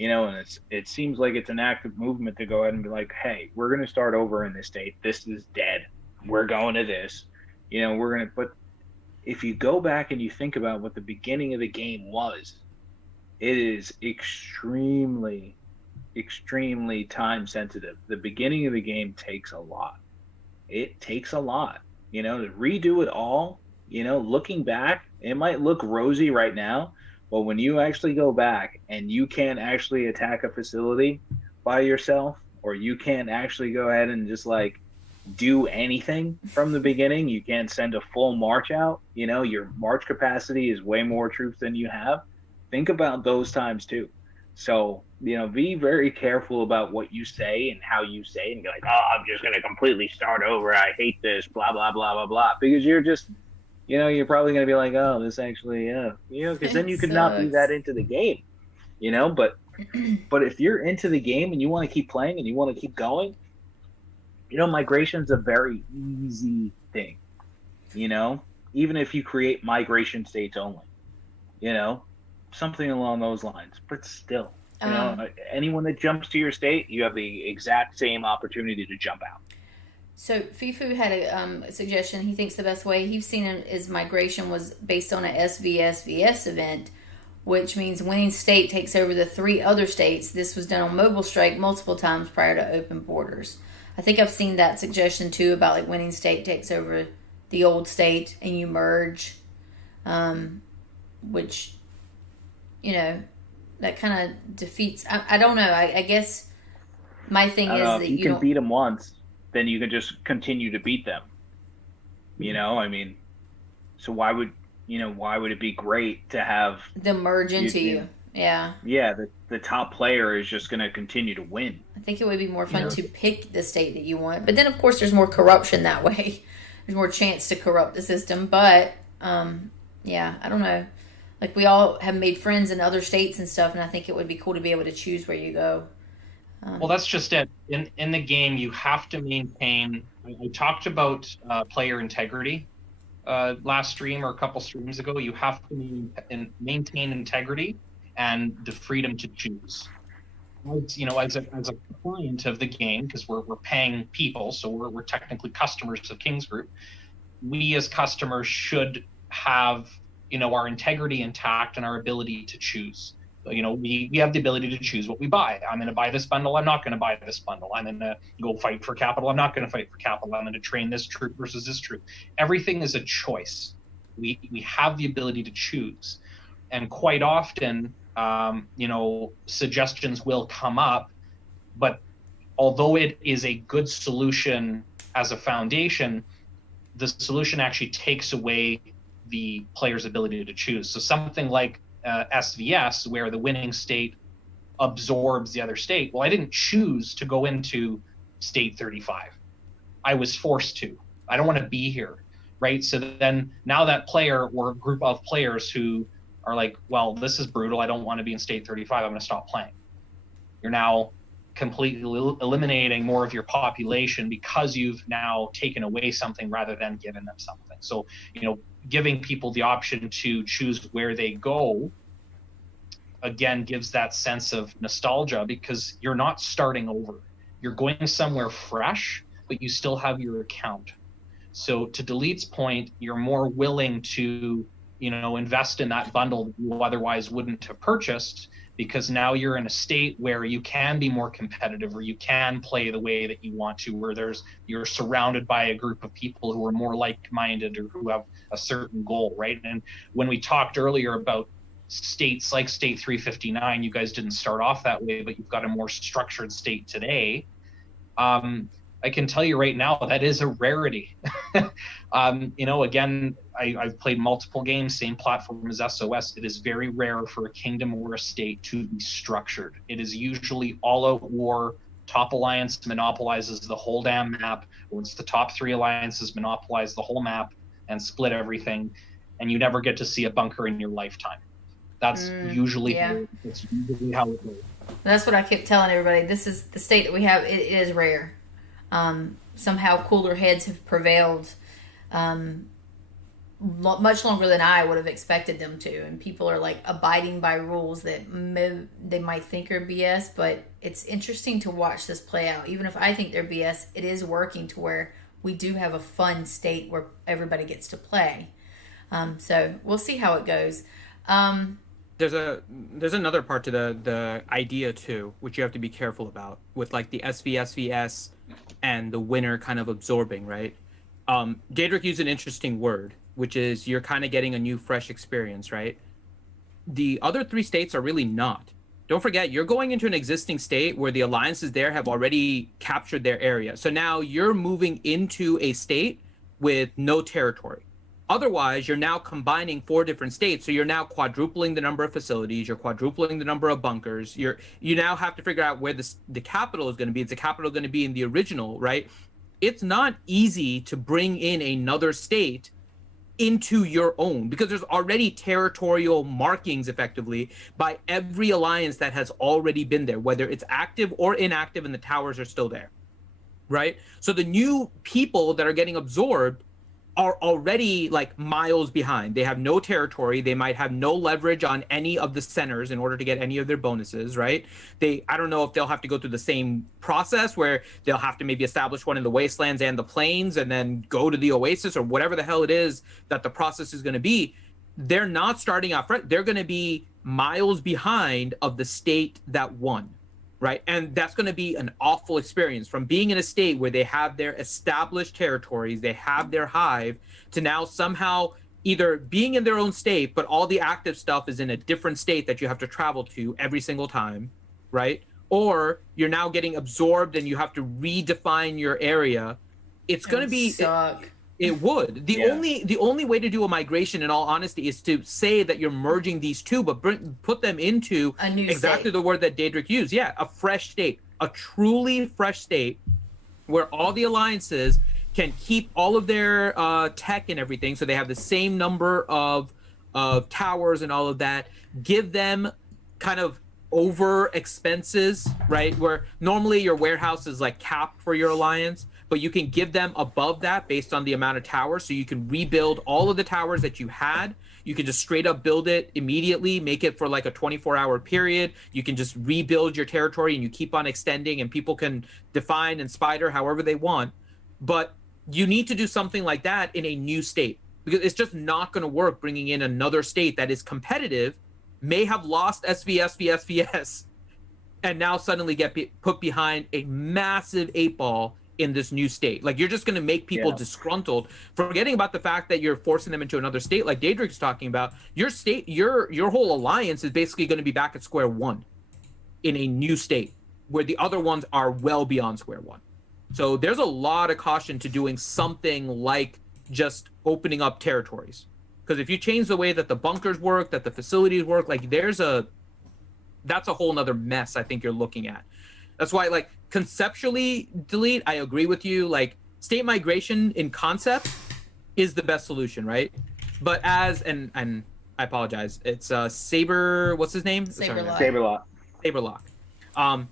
And it seems like it's an active movement to go ahead and be like, hey, we're going to start over in this state. This is dead. We're going to this. But if you go back and you think about what the beginning of the game was, it is extremely, extremely time sensitive. The beginning of the game takes a lot. It takes a lot, to redo it all. Looking back, it might look rosy right now, but when you actually go back and you can't actually attack a facility by yourself, or you can't actually go ahead and just like do anything from the beginning, you can't send a full march out, your march capacity is way more troops than you have. Think about those times too. So, be very careful about what you say and how you say it, and be like, oh, I'm just going to completely start over. I hate this, blah, blah, blah, blah, blah. Because you're just, you're probably going to be like, oh, this actually, because then It you could not be sucks. that into the game, but if you're into the game and you want to keep playing and you want to keep going, migration's a very easy thing, you know, even if you create migration states only, you know, something along those lines. But still, Um, anyone that jumps to your state, you have the exact same opportunity to jump out. so Fifu had a suggestion. He thinks the best way he's seen his migration was based on a SVSVS event, which means winning state takes over the three other states. This was done on Mobile Strike multiple times prior to open borders. I think I've seen that suggestion too about like winning state takes over the old state and you merge, which you know that kind of defeats. I don't know. I guess my thing I don't is know if that you you can don't beat them once, then you can just continue to beat them. I mean, so why would it be great to have the merge into you. Yeah. yeah, the top player is just going to continue to win. I think it would be more fun know? to pick the state that you want. But then, of course, there's more corruption that way. There's more chance to corrupt the system. But, yeah, I don't know. Like, we all have made friends in other states and stuff, and I think it would be cool to be able to choose where you go. Well, that's just it. In the game, you have to maintain. We talked about player integrity last stream or a couple streams ago. You have to maintain integrity and the freedom to choose. As a client of the game, because we're paying people, so we're technically customers of King's Group. We as customers should have our integrity intact and our ability to choose. We have the ability to choose what we buy. I'm going to buy this bundle. I'm not going to buy this bundle. I'm going to go fight for capital. I'm not going to fight for capital. I'm going to train this troop versus this troop. Everything is a choice. We have the ability to choose, and quite often, suggestions will come up. But although it is a good solution as a foundation, the solution actually takes away the player's ability to choose. So something like SVS, where the winning state absorbs the other state. Well, I didn't choose to go into state 35. I was forced to. I don't want to be here, right? So then now that player or group of players who are like, well, this is brutal. I don't want to be in state 35. I'm going to stop playing. You're now completely eliminating more of your population because you've now taken away something rather than given them something. So, giving people the option to choose where they go, again, gives that sense of nostalgia because you're not starting over. You're going somewhere fresh, but you still have your account. So to Delet's point, you're more willing to, invest in that bundle that you otherwise wouldn't have purchased, because now you're in a state where you can be more competitive, or you can play the way that you want to, where you're surrounded by a group of people who are more like-minded or who have a certain goal, right? And when we talked earlier about states like State 359, you guys didn't start off that way, but you've got a more structured state today. I can tell you right now that is a rarity. Again, I've played multiple games, same platform as SOS. It is very rare for a kingdom or a state to be structured. It is usually all-out war. Top alliance monopolizes the whole damn map, or it's the top 3 alliances monopolize the whole map and split everything, and you never get to see a bunker in your lifetime. That's usually how it goes. That's what I keep telling everybody. This is the state that we have. It is rare. Somehow cooler heads have prevailed much longer than I would have expected them to, and people are like abiding by rules that they might think are BS, but it's interesting to watch this play out. Even if I think they're BS, it is working to where we do have a fun state where everybody gets to play. So we'll see how it goes. There's another part to the idea too, which you have to be careful about with like the SVSVS and the winner kind of absorbing, right? Daedric used an interesting word, which is you're kind of getting a new fresh experience, right? The other 3 states are really not. Don't forget, you're going into an existing state where the alliances there have already captured their area. So now you're moving into a state with no territory. Otherwise, you're now combining 4 different states. So you're now quadrupling the number of facilities. You're quadrupling the number of bunkers. You now have to figure out where the capital is going to be. Is the capital going to be in the original, right? It's not easy to bring in another state into your own because there's already territorial markings effectively by every alliance that has already been there, whether it's active or inactive and the towers are still there, right? So the new people that are getting absorbed are already like miles behind. They have no territory. They might have no leverage on any of the centers in order to get any of their bonuses, right? I don't know if they'll have to go through the same process where they'll have to maybe establish one in the wastelands and the plains and then go to the oasis or whatever the hell it is that the process is going to be. They're not starting out front. They're going to be miles behind of the state that won. Right. And that's going to be an awful experience from being in a state where they have their established territories, they have their hive, to now somehow either being in their own state, but all the active stuff is in a different state that you have to travel to every single time. Right. Or you're now getting absorbed and you have to redefine your area. It's going to be suck. It would. The only way to do a migration, in all honesty, is to say that you're merging these 2, but put them into a new exactly state. The word that Daedric used. Yeah, a fresh state, a truly fresh state, where all the alliances can keep all of their tech and everything, so they have the same number of towers and all of that. Give them kind of over expenses, right? Where normally your warehouse is like capped for your alliance, but you can give them above that based on the amount of towers. So you can rebuild all of the towers that you had. You can just straight up build it immediately, make it for like a 24-hour period. You can just rebuild your territory and you keep on extending and people can define and spider however they want. But you need to do something like that in a new state because it's just not going to work bringing in another state that is competitive, may have lost SVSVSVS, and now suddenly get put behind a massive 8-ball in this new state. Like you're just going to make people disgruntled, forgetting about the fact that you're forcing them into another state. Like Daedric's talking about, your state, your whole alliance is basically going to be back at square one in a new state where the other ones are well beyond square one. So there's a lot of caution to doing something like just opening up territories. Because if you change the way that the bunkers work, that the facilities work, like that's a whole nother mess I think you're looking at. That's why, like, conceptually, Delete, I agree with you. Like, state migration in concept is the best solution, right? But and I apologize, it's Saber, what's his name? Saberlock. Saberlock.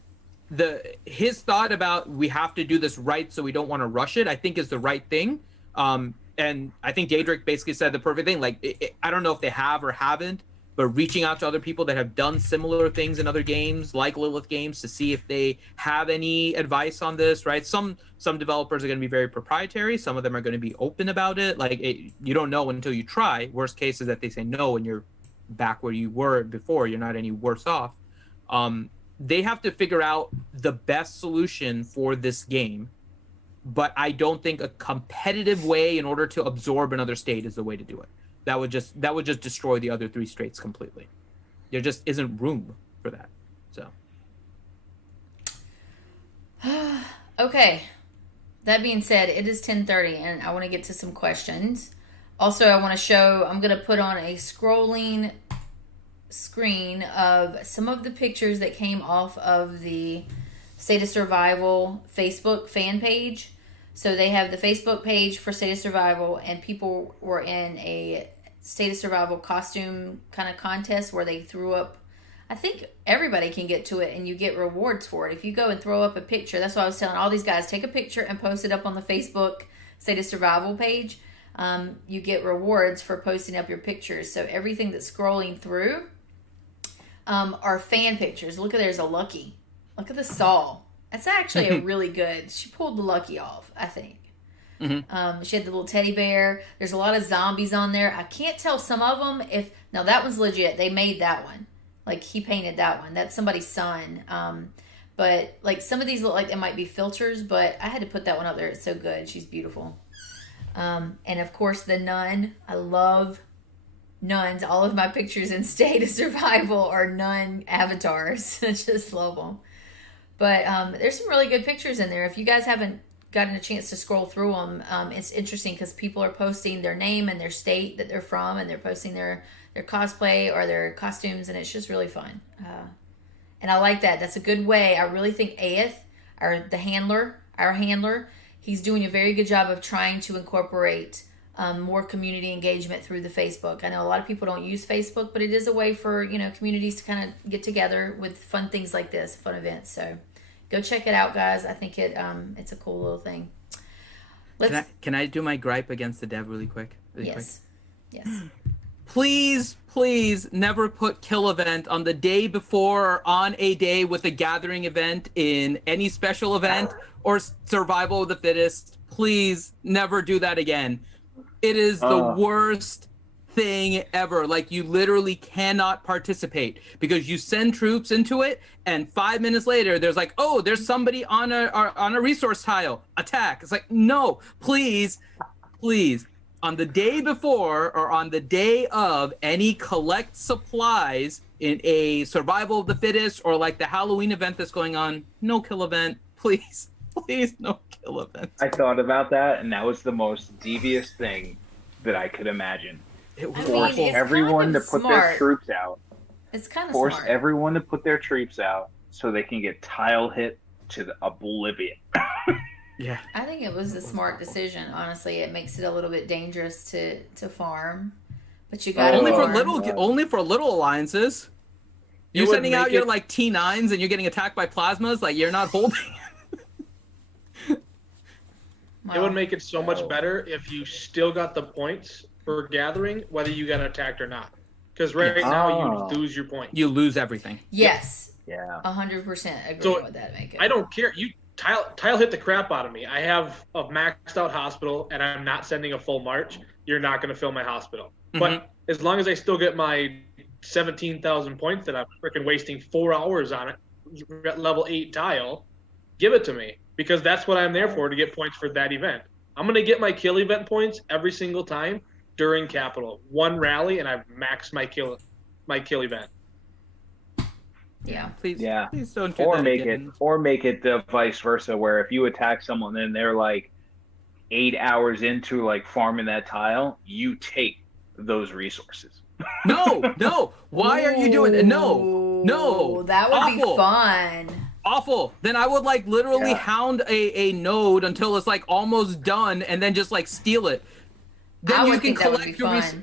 His thought about we have to do this right so we don't want to rush it, I think is the right thing. And I think Daedric basically said the perfect thing. Like, I don't know if they have or haven't, but reaching out to other people that have done similar things in other games, like Lilith games, to see if they have any advice on this, right? Some developers are going to be very proprietary. Some of them are going to be open about it. Like, you don't know until you try. Worst case is that they say no and you're back where you were before. You're not any worse off. They have to figure out the best solution for this game. But I don't think a competitive way in order to absorb another state is the way to do it. That would just destroy the other 3 states completely. There just isn't room for that. So Okay. That being said, it is 10:30, and I want to get to some questions. Also, I want to show, I'm going to put on a scrolling screen of some of the pictures that came off of the State of Survival Facebook fan page. So they have the Facebook page for State of Survival, and people were in a State of Survival costume kind of contest where they threw up. I think everybody can get to it, and you get rewards for it. If you go and throw up a picture, that's why I was telling all these guys, take a picture and post it up on the Facebook State of Survival page. You get rewards for posting up your pictures. So everything that's scrolling through are fan pictures. Look at, there's a Lucky. Look at the Saw. That's actually a really good. She pulled the Lucky off, I think. Mm-hmm. She had the little teddy bear. There's a lot of zombies on there. I can't tell some of them if. Now that one's legit. They made that one. Like, he painted that one. That's somebody's son. But, like, some of these look like they might be filters, but I had to put that one up there. It's so good. She's beautiful. And, of course, the nun. I love nuns. All of my pictures in State of Survival are nun avatars. I just love them. But there's some really good pictures in there. If you guys haven't gotten a chance to scroll through them, it's interesting because people are posting their name and their state that they're from, and they're posting their cosplay or their costumes, and it's just really fun. And I like that. That's a good way. I really think Aeth, our handler, he's doing a very good job of trying to incorporate more community engagement through the Facebook. I know a lot of people don't use Facebook, but it is a way for, communities to kind of get together with fun things like this, fun events. So go check it out, guys. I think it's a cool little thing. Can I do my gripe against the dev really quick? Yes. Please never put kill event on the day before or on a day with a gathering event in any special event or survival of the fittest. Please never do that again. It is the worst thing ever. Like, you literally cannot participate because you send troops into it, and 5 minutes later there's like, oh, there's somebody on a resource tile, attack. It's like, no, please on the day before or on the day of any collect supplies in a survival of the fittest or like the Halloween event that's going on, no kill event. Please, no kill event. I thought about that, and that was the most devious thing that I could imagine. It was Force everyone to put their troops out. It's kind of Force smart. everyone to put their troops out so they can get tile hit to the oblivion. Yeah. I think it was a smart decision. Honestly, it makes it a little bit dangerous to farm, but you got only farm. for little alliances. You're sending out your like T9s and you're getting attacked by plasmas. Like, you're not holding. It would make it so much better if you still got the points for gathering, whether you got attacked or not. Because right now you lose your points. You lose everything. Yes. Yeah. 100% agree with that, Macon. I don't care. You tile hit the crap out of me. I have a maxed out hospital, and I'm not sending a full march. You're not going to fill my hospital. Mm-hmm. But as long as I still get my 17,000 points that I'm freaking wasting 4 hours on it, level 8 tile, give it to me. Because that's what I'm there for, to get points for that event. I'm going to get my kill event points every single time during Capital. One rally, and I've maxed my kill event. Yeah. Please don't do or that make again. it or make it the vice versa, where if you attack someone and they're like 8 hours into like farming that tile, you take those resources. No. Why are you doing it? No. That would be fun. Awful. Then I would like literally hound a node until it's like almost done and then just like steal it. Then you can collect your resources.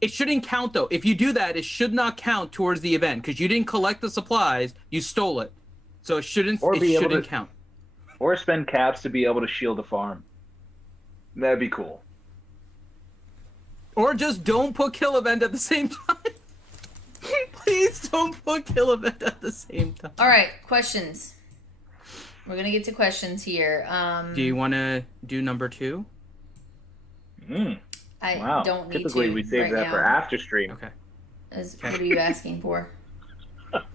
It shouldn't count though. If you do that, it should not count towards the event because you didn't collect the supplies, you stole it. So it shouldn't count. Or spend caps to be able to shield a farm. That'd be cool. Or just don't put kill event at the same time. Please don't put kill event at the same time. All right, questions. We're going to get to questions here. Do you want to do number 2? I don't need Typically, to we save that for after stream. Okay. What are you asking for?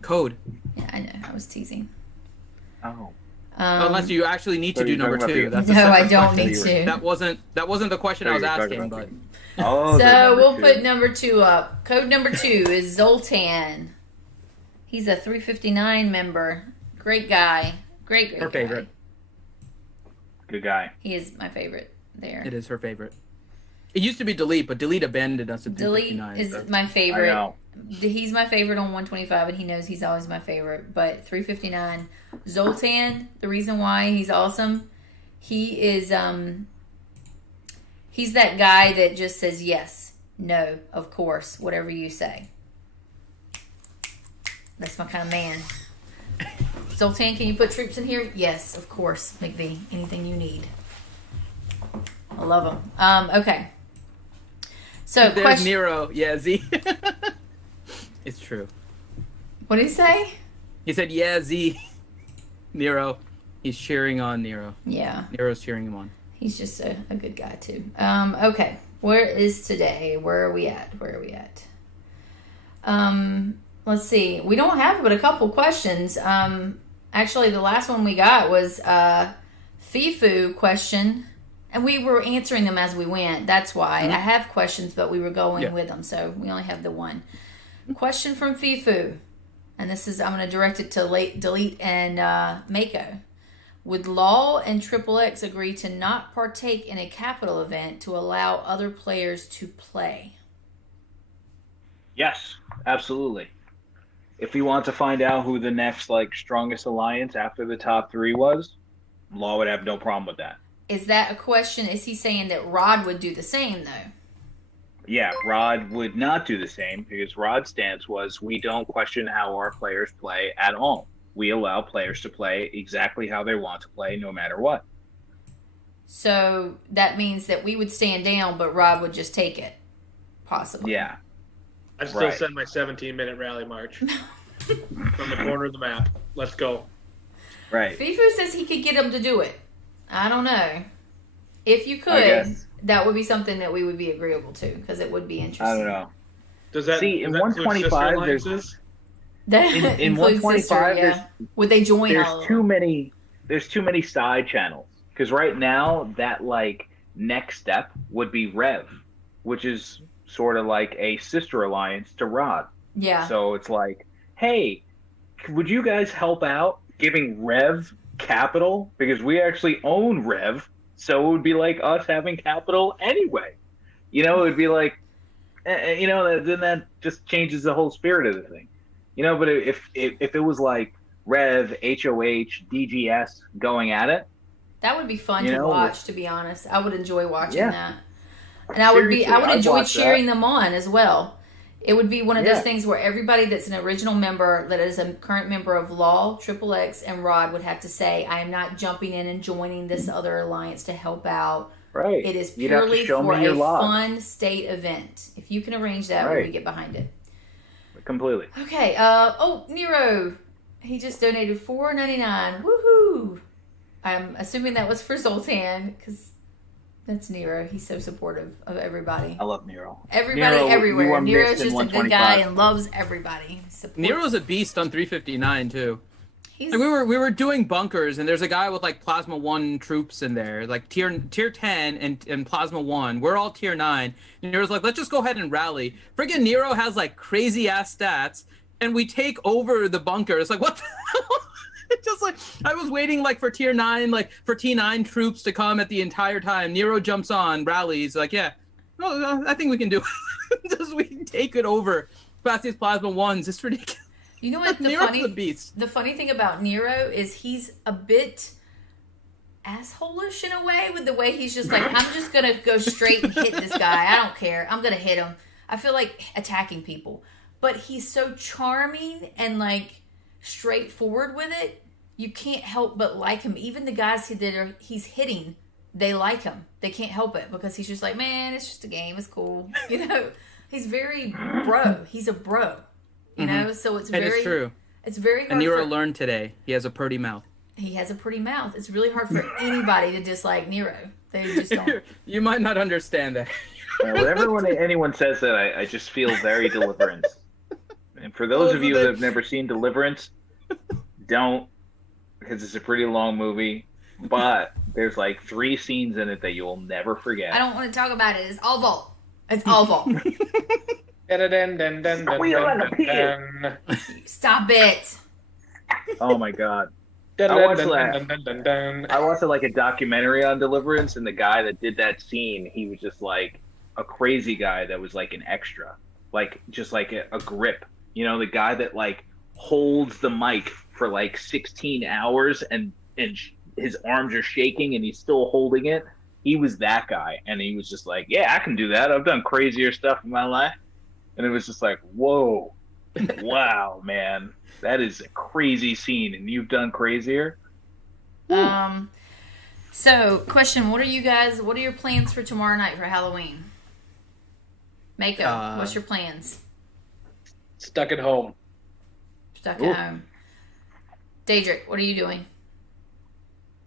Code. Yeah, I know. I was teasing. Oh. Unless you actually need to do number 2. That's no, I don't need to. That wasn't the question I was asking, but. So we'll put number 2 up. Code number 2 is Zoltan. He's a 359 member. Great guy. Great Her guy. favorite. Good guy. He is my favorite there. It is her favorite. It used to be Delete, but Delete abandoned us at Delete 359. is so. my I favorite. know. He's my favorite on 125, and he knows he's always my favorite. But 359, Zoltan. The reason why he's awesome, he is he's that guy that just says yes, no, of course, whatever you say. That's my kind of man. Zoltan, can you put troops in here? Yes, of course, McVie. Anything you need. I love him. Okay. So There's question. Nero. Yeah, Z. It's true. What did he say? He said, yeah, Z. Nero. He's cheering on Nero. Yeah. Nero's cheering him on. He's just a good guy too. Okay. Where is today? Where are we at? Let's see. We don't have but a couple questions. Actually, the last one we got was FIFU question, and we were answering them as we went. That's why I have questions, but we were going with them, so we only have the one. Question from FIFU, and this is, I'm going to direct it to Delete and Mako. Would Law and Triple X agree to not partake in a capital event to allow other players to play? Yes, absolutely. If we want to find out who the next strongest alliance after the top 3 was, Law would have no problem with that. Is that a question? Is he saying that Rod would do the same though? Yeah, Rod would not do the same because Rod's stance was we don't question how our players play at all. We allow players to play exactly how they want to play no matter what. So that means that we would stand down, but Rod would just take it, possibly. Yeah. I still send my 17-minute rally march from the corner of the map. Let's go. Right. FIFU says he could get him to do it. I don't know. If you could, that would be something that we would be agreeable to because it would be interesting. I don't know. Does that See, in does that include 125, sister there's alliances? That in includes 125, sister, would they join all there's of too them? many side channels because right now that next step would be Rev, which is sort of like a sister alliance to Rod. Yeah. So it's like, hey, would you guys help out giving Rev capital because we actually own Rev, so it would be like us having capital anyway. It would be like, then that just changes the whole spirit of the thing. But if it was like Rev, HOH, DGS going at it, that would be fun to watch. To be honest, I would enjoy watching that, and I Seriously, would I'd enjoy watch cheering that. them on as well. It would be one of those things where everybody that's an original member, that is a current member of Law, Triple X, and Rod would have to say, I am not jumping in and joining this other alliance to help out. right? It is You'd have to purely show for me your a log. fun state event. If you can arrange that, we Right. would get behind it. Completely. Okay. Nero, he just donated $4.99. Woohoo! I'm assuming that was for Zoltan because that's Nero. He's so supportive of everybody. I love Nero. Everybody, Nero, you everywhere. are Nero's missed in just a good 125. guy and loves everybody. Supports. Nero's a beast on 359 too. He's, Like we were doing bunkers, and there's a guy with Plasma 1 troops in there, tier 10 and Plasma 1. We're all tier 9. And Nero's like, let's just go ahead and rally. Friggin' Nero has crazy ass stats, and we take over the bunker. It's like, what the hell? It's just I was waiting for tier 9, for T9 troops to come at the entire time. Nero jumps on, rallies, yeah, no, I think we can do it. Just we can take it over. Past these Plasma 1s, it's ridiculous. you know what? Nero's a beast. The funny thing about Nero is he's a bit asshole-ish in a way with the way he's just I'm just going to go straight and hit this guy. I don't care. I'm going to hit him. I feel like attacking people. But he's so charming and straightforward with it. You can't help but like him. Even the guys he's hitting, they like him. They can't help it because he's just man, it's just a game. It's cool. He's very bro. He's a bro. So it's very. It is true. It's very hard. And Nero learned today. He has a pretty mouth. He has a pretty mouth. It's really hard for anybody to dislike Nero. They just don't. You might not understand that. Whenever anyone says that, I just feel very Deliverance. And for those of you that have never seen Deliverance, don't, because it's a pretty long movie. But there's 3 scenes in it that you will never forget. I don't want to talk about it. It's all vault. It's all vault. Squeal and a pig. Stop it. Oh my god. I watched like a documentary on Deliverance, and the guy that did that scene, he was just like a crazy guy that was like an extra, like just like a grip. You know, the guy that like holds the mic for like 16 hours and his arms are shaking and he's still holding it. He was that guy, and he was just like, yeah, I can do that. I've done crazier stuff in my life. And it was just like, whoa, wow, man, that is a crazy scene, and you've done crazier. So question, what are your plans for tomorrow night for Halloween? Mako, what's your plans? Stuck at home. Stuck at home. Daedric, what are you doing?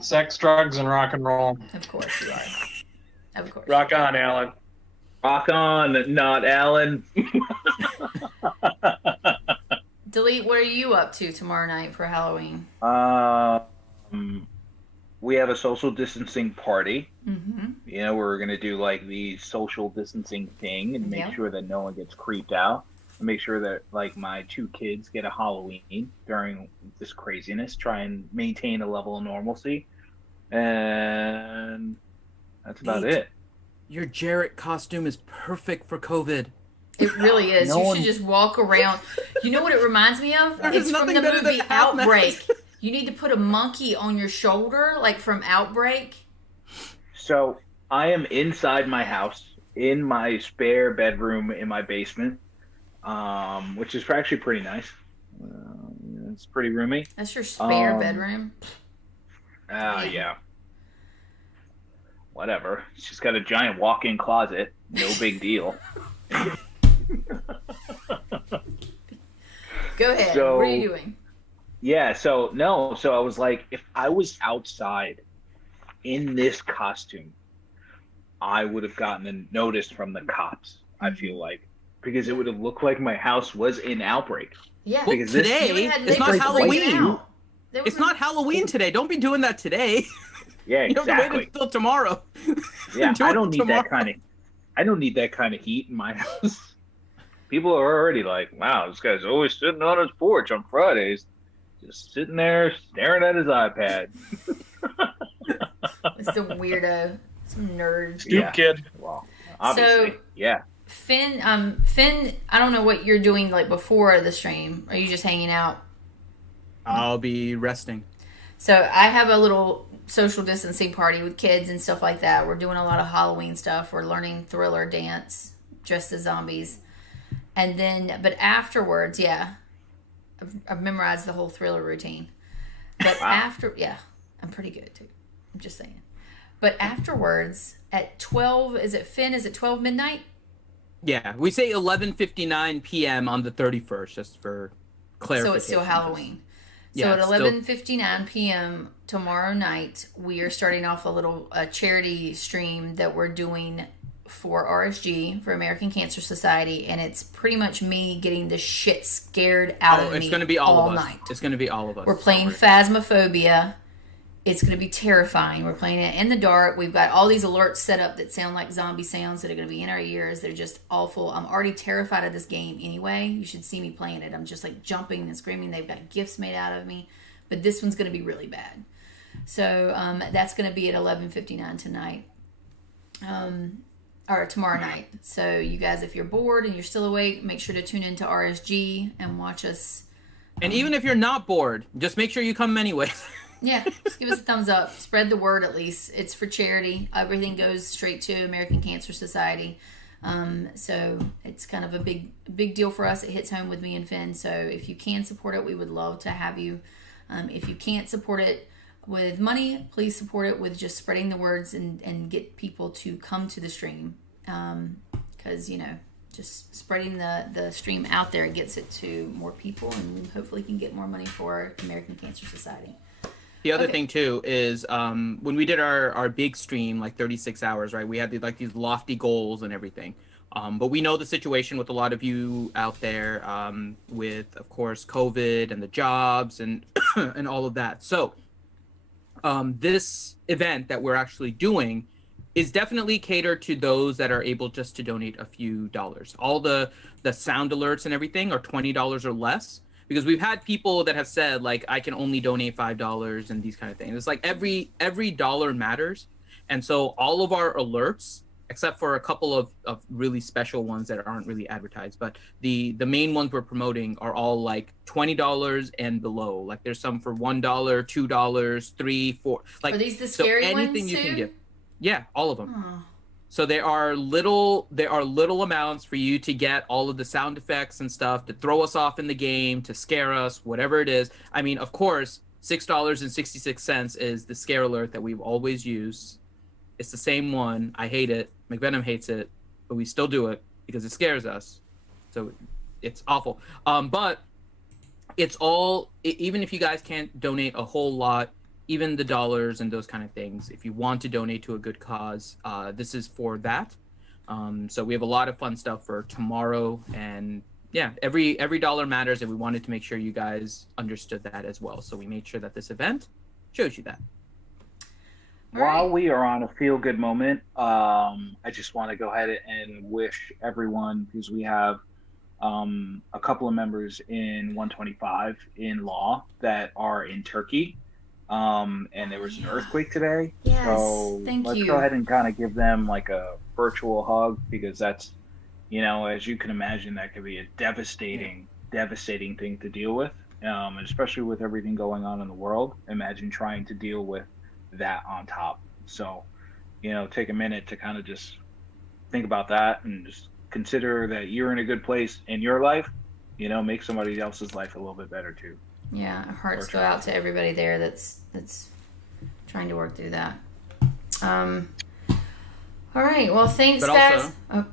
Sex, drugs, and rock and roll. Of course you are. Of course. Rock on, Alan. Rock on, not Alan. Delete, what are you up to tomorrow night for Halloween? We have a social distancing party. Mm-hmm. You know, we're going to do like the social distancing thing and make sure that no one gets creeped out. And make sure that like my 2 kids get a Halloween during this craziness. Try and maintain a level of normalcy. And that's about it. Your Jarrett costume is perfect for COVID. It really is. You should just walk around. You know what it reminds me of? It's from the movie Outbreak. You need to put a monkey on your shoulder, like from Outbreak. So I am inside my house, in my spare bedroom in my basement, which is actually pretty nice. It's pretty roomy. That's your spare bedroom? Yeah. Whatever. She's got a giant walk-in closet. No big deal. Go ahead. So, what are you doing? Yeah, so I was like, if I was outside in this costume, I would have gotten a notice from the cops, I feel like. Because it would have looked like my house was in outbreak. Yeah. Well, today, it's not Halloween. It's not Halloween today. Don't be doing that today. Yeah, you exactly. don't have to wait until tomorrow. Yeah, I don't need that kind of heat in my house. People are already like, wow, this guy's always sitting on his porch on Fridays, just sitting there staring at his iPad. It's a weirdo. Some nerd. Stoop kid. Well, obviously, so, yeah. Finn, I don't know what you're doing like before the stream. Are you just hanging out? I'll be resting. So I have a little social distancing party with kids and stuff like that. We're doing a lot of Halloween stuff. We're learning Thriller dance, dressed as zombies. And then, but afterwards, I've memorized the whole Thriller routine. But I'm pretty good too. I'm just saying. But afterwards, at 12, is it 12 midnight? Yeah, we say 11:59 p.m. on the 31st, just for clarification. So it's still Halloween. So at 11:59 p.m. tomorrow night, we are starting off a little charity stream that we're doing for RSG, for American Cancer Society, and it's pretty much me getting the shit scared out of me it's going to be all of us. night. It's going to be all of us. We're playing Phasmophobia. It's going to be terrifying. We're playing it in the dark. We've got all these alerts set up that sound like zombie sounds that are going to be in our ears. They're just awful. I'm already terrified of this game anyway. You should see me playing it. I'm just like jumping and screaming. They've got gifts made out of me. But this one's going to be really bad. So that's going to be at 11:59 tonight. Or tomorrow night. So you guys, if you're bored and you're still awake, make sure to tune into RSG and watch us. And even if you're not bored, just make sure you come anyway. Yeah, just give us a thumbs up. Spread the word at least. It's for charity. Everything goes straight to American Cancer Society. So it's kind of a big deal for us. It hits home with me and Finn. So if you can support it, we would love to have you. If you can't support it with money, please support it with just spreading the words and get people to come to the stream. Because, just spreading the stream out there gets it to more people and hopefully can get more money for American Cancer Society. The other thing too is when we did our big stream, like 36 hours, right? We had these lofty goals and everything. But we know the situation with a lot of you out there with, of course, COVID and the jobs and and all of that. So this event that we're actually doing is definitely catered to those that are able just to donate a few dollars. All the sound alerts and everything are $20 or less, because we've had people that have said like, I can only donate $5 and these kind of things. It's like every dollar matters. And so all of our alerts, except for a couple of really special ones that aren't really advertised, but the main ones we're promoting are all like $20 and below. Like there's some for $1, $2, $3, $4. Like, are these the so scary anything ones you too? can give. Yeah, all of them. Oh. So there are little amounts for you to get all of the sound effects and stuff to throw us off in the game, to scare us, whatever it is. I mean, of course, $6.66 is the scare alert that we've always used. It's the same one. I hate it. McVenom hates it, but we still do it because it scares us. So it's awful. But it's all, even if you guys can't donate a whole lot, even the dollars and those kind of things, if you want to donate to a good cause, this is for that. So we have a lot of fun stuff for tomorrow, and yeah, every dollar matters, and we wanted to make sure you guys understood that as well. So we made sure that this event shows you that. While we are on a feel-good moment, I just want to go ahead and wish everyone, because we have a couple of members in 125 in law that are in Turkey. And there was an earthquake today. Yes, so thank let's you. go ahead and kind of give them like a virtual hug, because that's, as you can imagine, that could be a devastating thing to deal with. And especially with everything going on in the world. Imagine trying to deal with that on top. So, take a minute to kind of just think about that and just consider that you're in a good place in your life. Make somebody else's life a little bit better too. Yeah, our hearts go out to everybody there that's trying to work through that. All right. Well, thanks, But guys. also,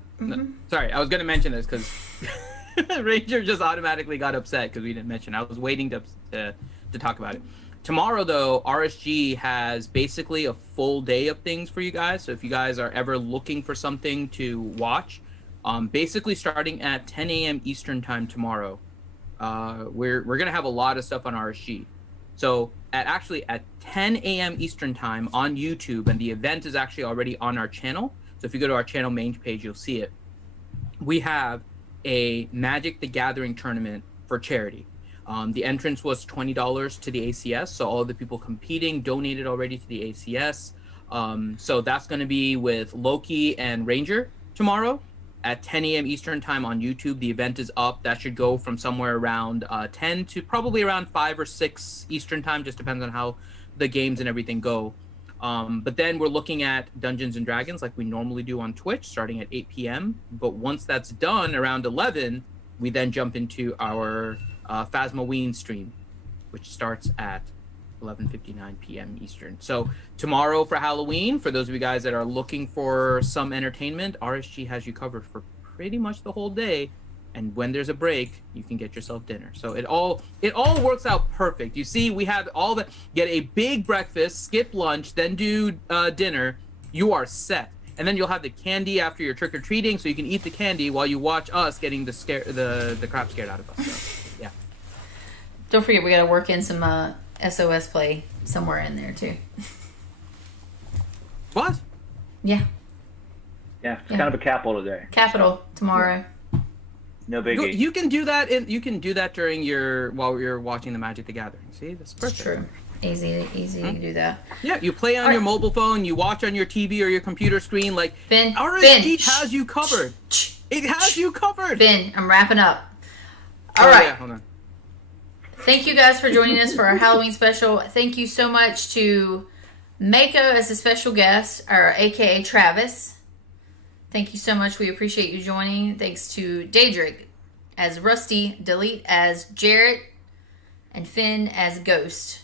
sorry, I was going to mention this because Ranger just automatically got upset because we didn't mention. I was waiting to talk about it. Tomorrow, though, RSG has basically a full day of things for you guys. So if you guys are ever looking for something to watch, basically starting at 10 a.m. Eastern time tomorrow, we're gonna have a lot of stuff on RSG. So at 10 a.m. Eastern time on YouTube, and the event is actually already on our channel. So if you go to our channel main page, you'll see it. We have a Magic the Gathering tournament for charity. The entrance was $20 to the ACS, so all of the people competing donated already to the ACS. So that's going to be with Loki and Ranger tomorrow at 10 a.m. Eastern time on YouTube. The event is up. That should go from somewhere around 10 to probably around 5 or 6 Eastern time, just depends on how the games and everything go. But then we're looking at Dungeons and Dragons like we normally do on Twitch, starting at 8 p.m. But once that's done, around 11, we then jump into our Phasmoween stream, which starts at 11:59 p.m. Eastern. So tomorrow for Halloween, for those of you guys that are looking for some entertainment, RSG has you covered for pretty much the whole day. And when there's a break, you can get yourself dinner. So it all works out perfect. You see, we have all the get a big breakfast, skip lunch, then do dinner. You are set. And then you'll have the candy after your trick or treating, so you can eat the candy while you watch us getting the crap scared out of us. So, yeah. Don't forget, we got to work in some SOS play somewhere in there too. What? Yeah, Yeah, it's kind of a capital today. Capital tomorrow. No biggie. You can do that. You can do that during while you're watching the Magic the Gathering. See, that's perfect. It's true. Easy to do that. Yeah, you play on your mobile phone, you watch on your TV or your computer screen. Like Ben, RSG has you covered. It has you covered. Ben, I'm wrapping up. All right. Yeah, hold on. Thank you guys for joining us for our Halloween special. Thank you so much to Mako as a special guest, or AKA Travis. Thank you so much. We appreciate you joining. Thanks to Daedric as Rusty, Delete as Jarrett, and Finn as Ghost.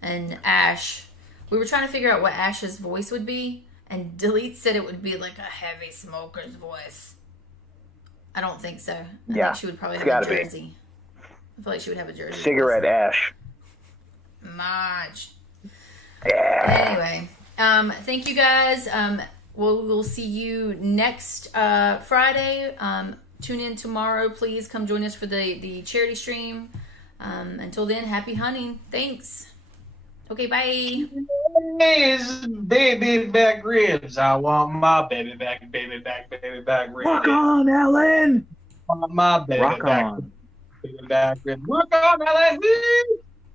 And Ash. We were trying to figure out what Ash's voice would be, and Delete said it would be like a heavy smoker's voice. I don't think so. I think she would probably have a jersey. I feel like she would have a jersey. Cigarette Ash. Much. Yeah. Anyway, thank you guys. We'll see you next Friday. Tune in tomorrow. Please come join us for the charity stream. Until then, happy hunting. Thanks. Okay, bye. days, baby back ribs. I want my baby back ribs. Rock on, Ellen. I want my baby Rock back, on. baby back ribs. Rock on, Ellen. Woo!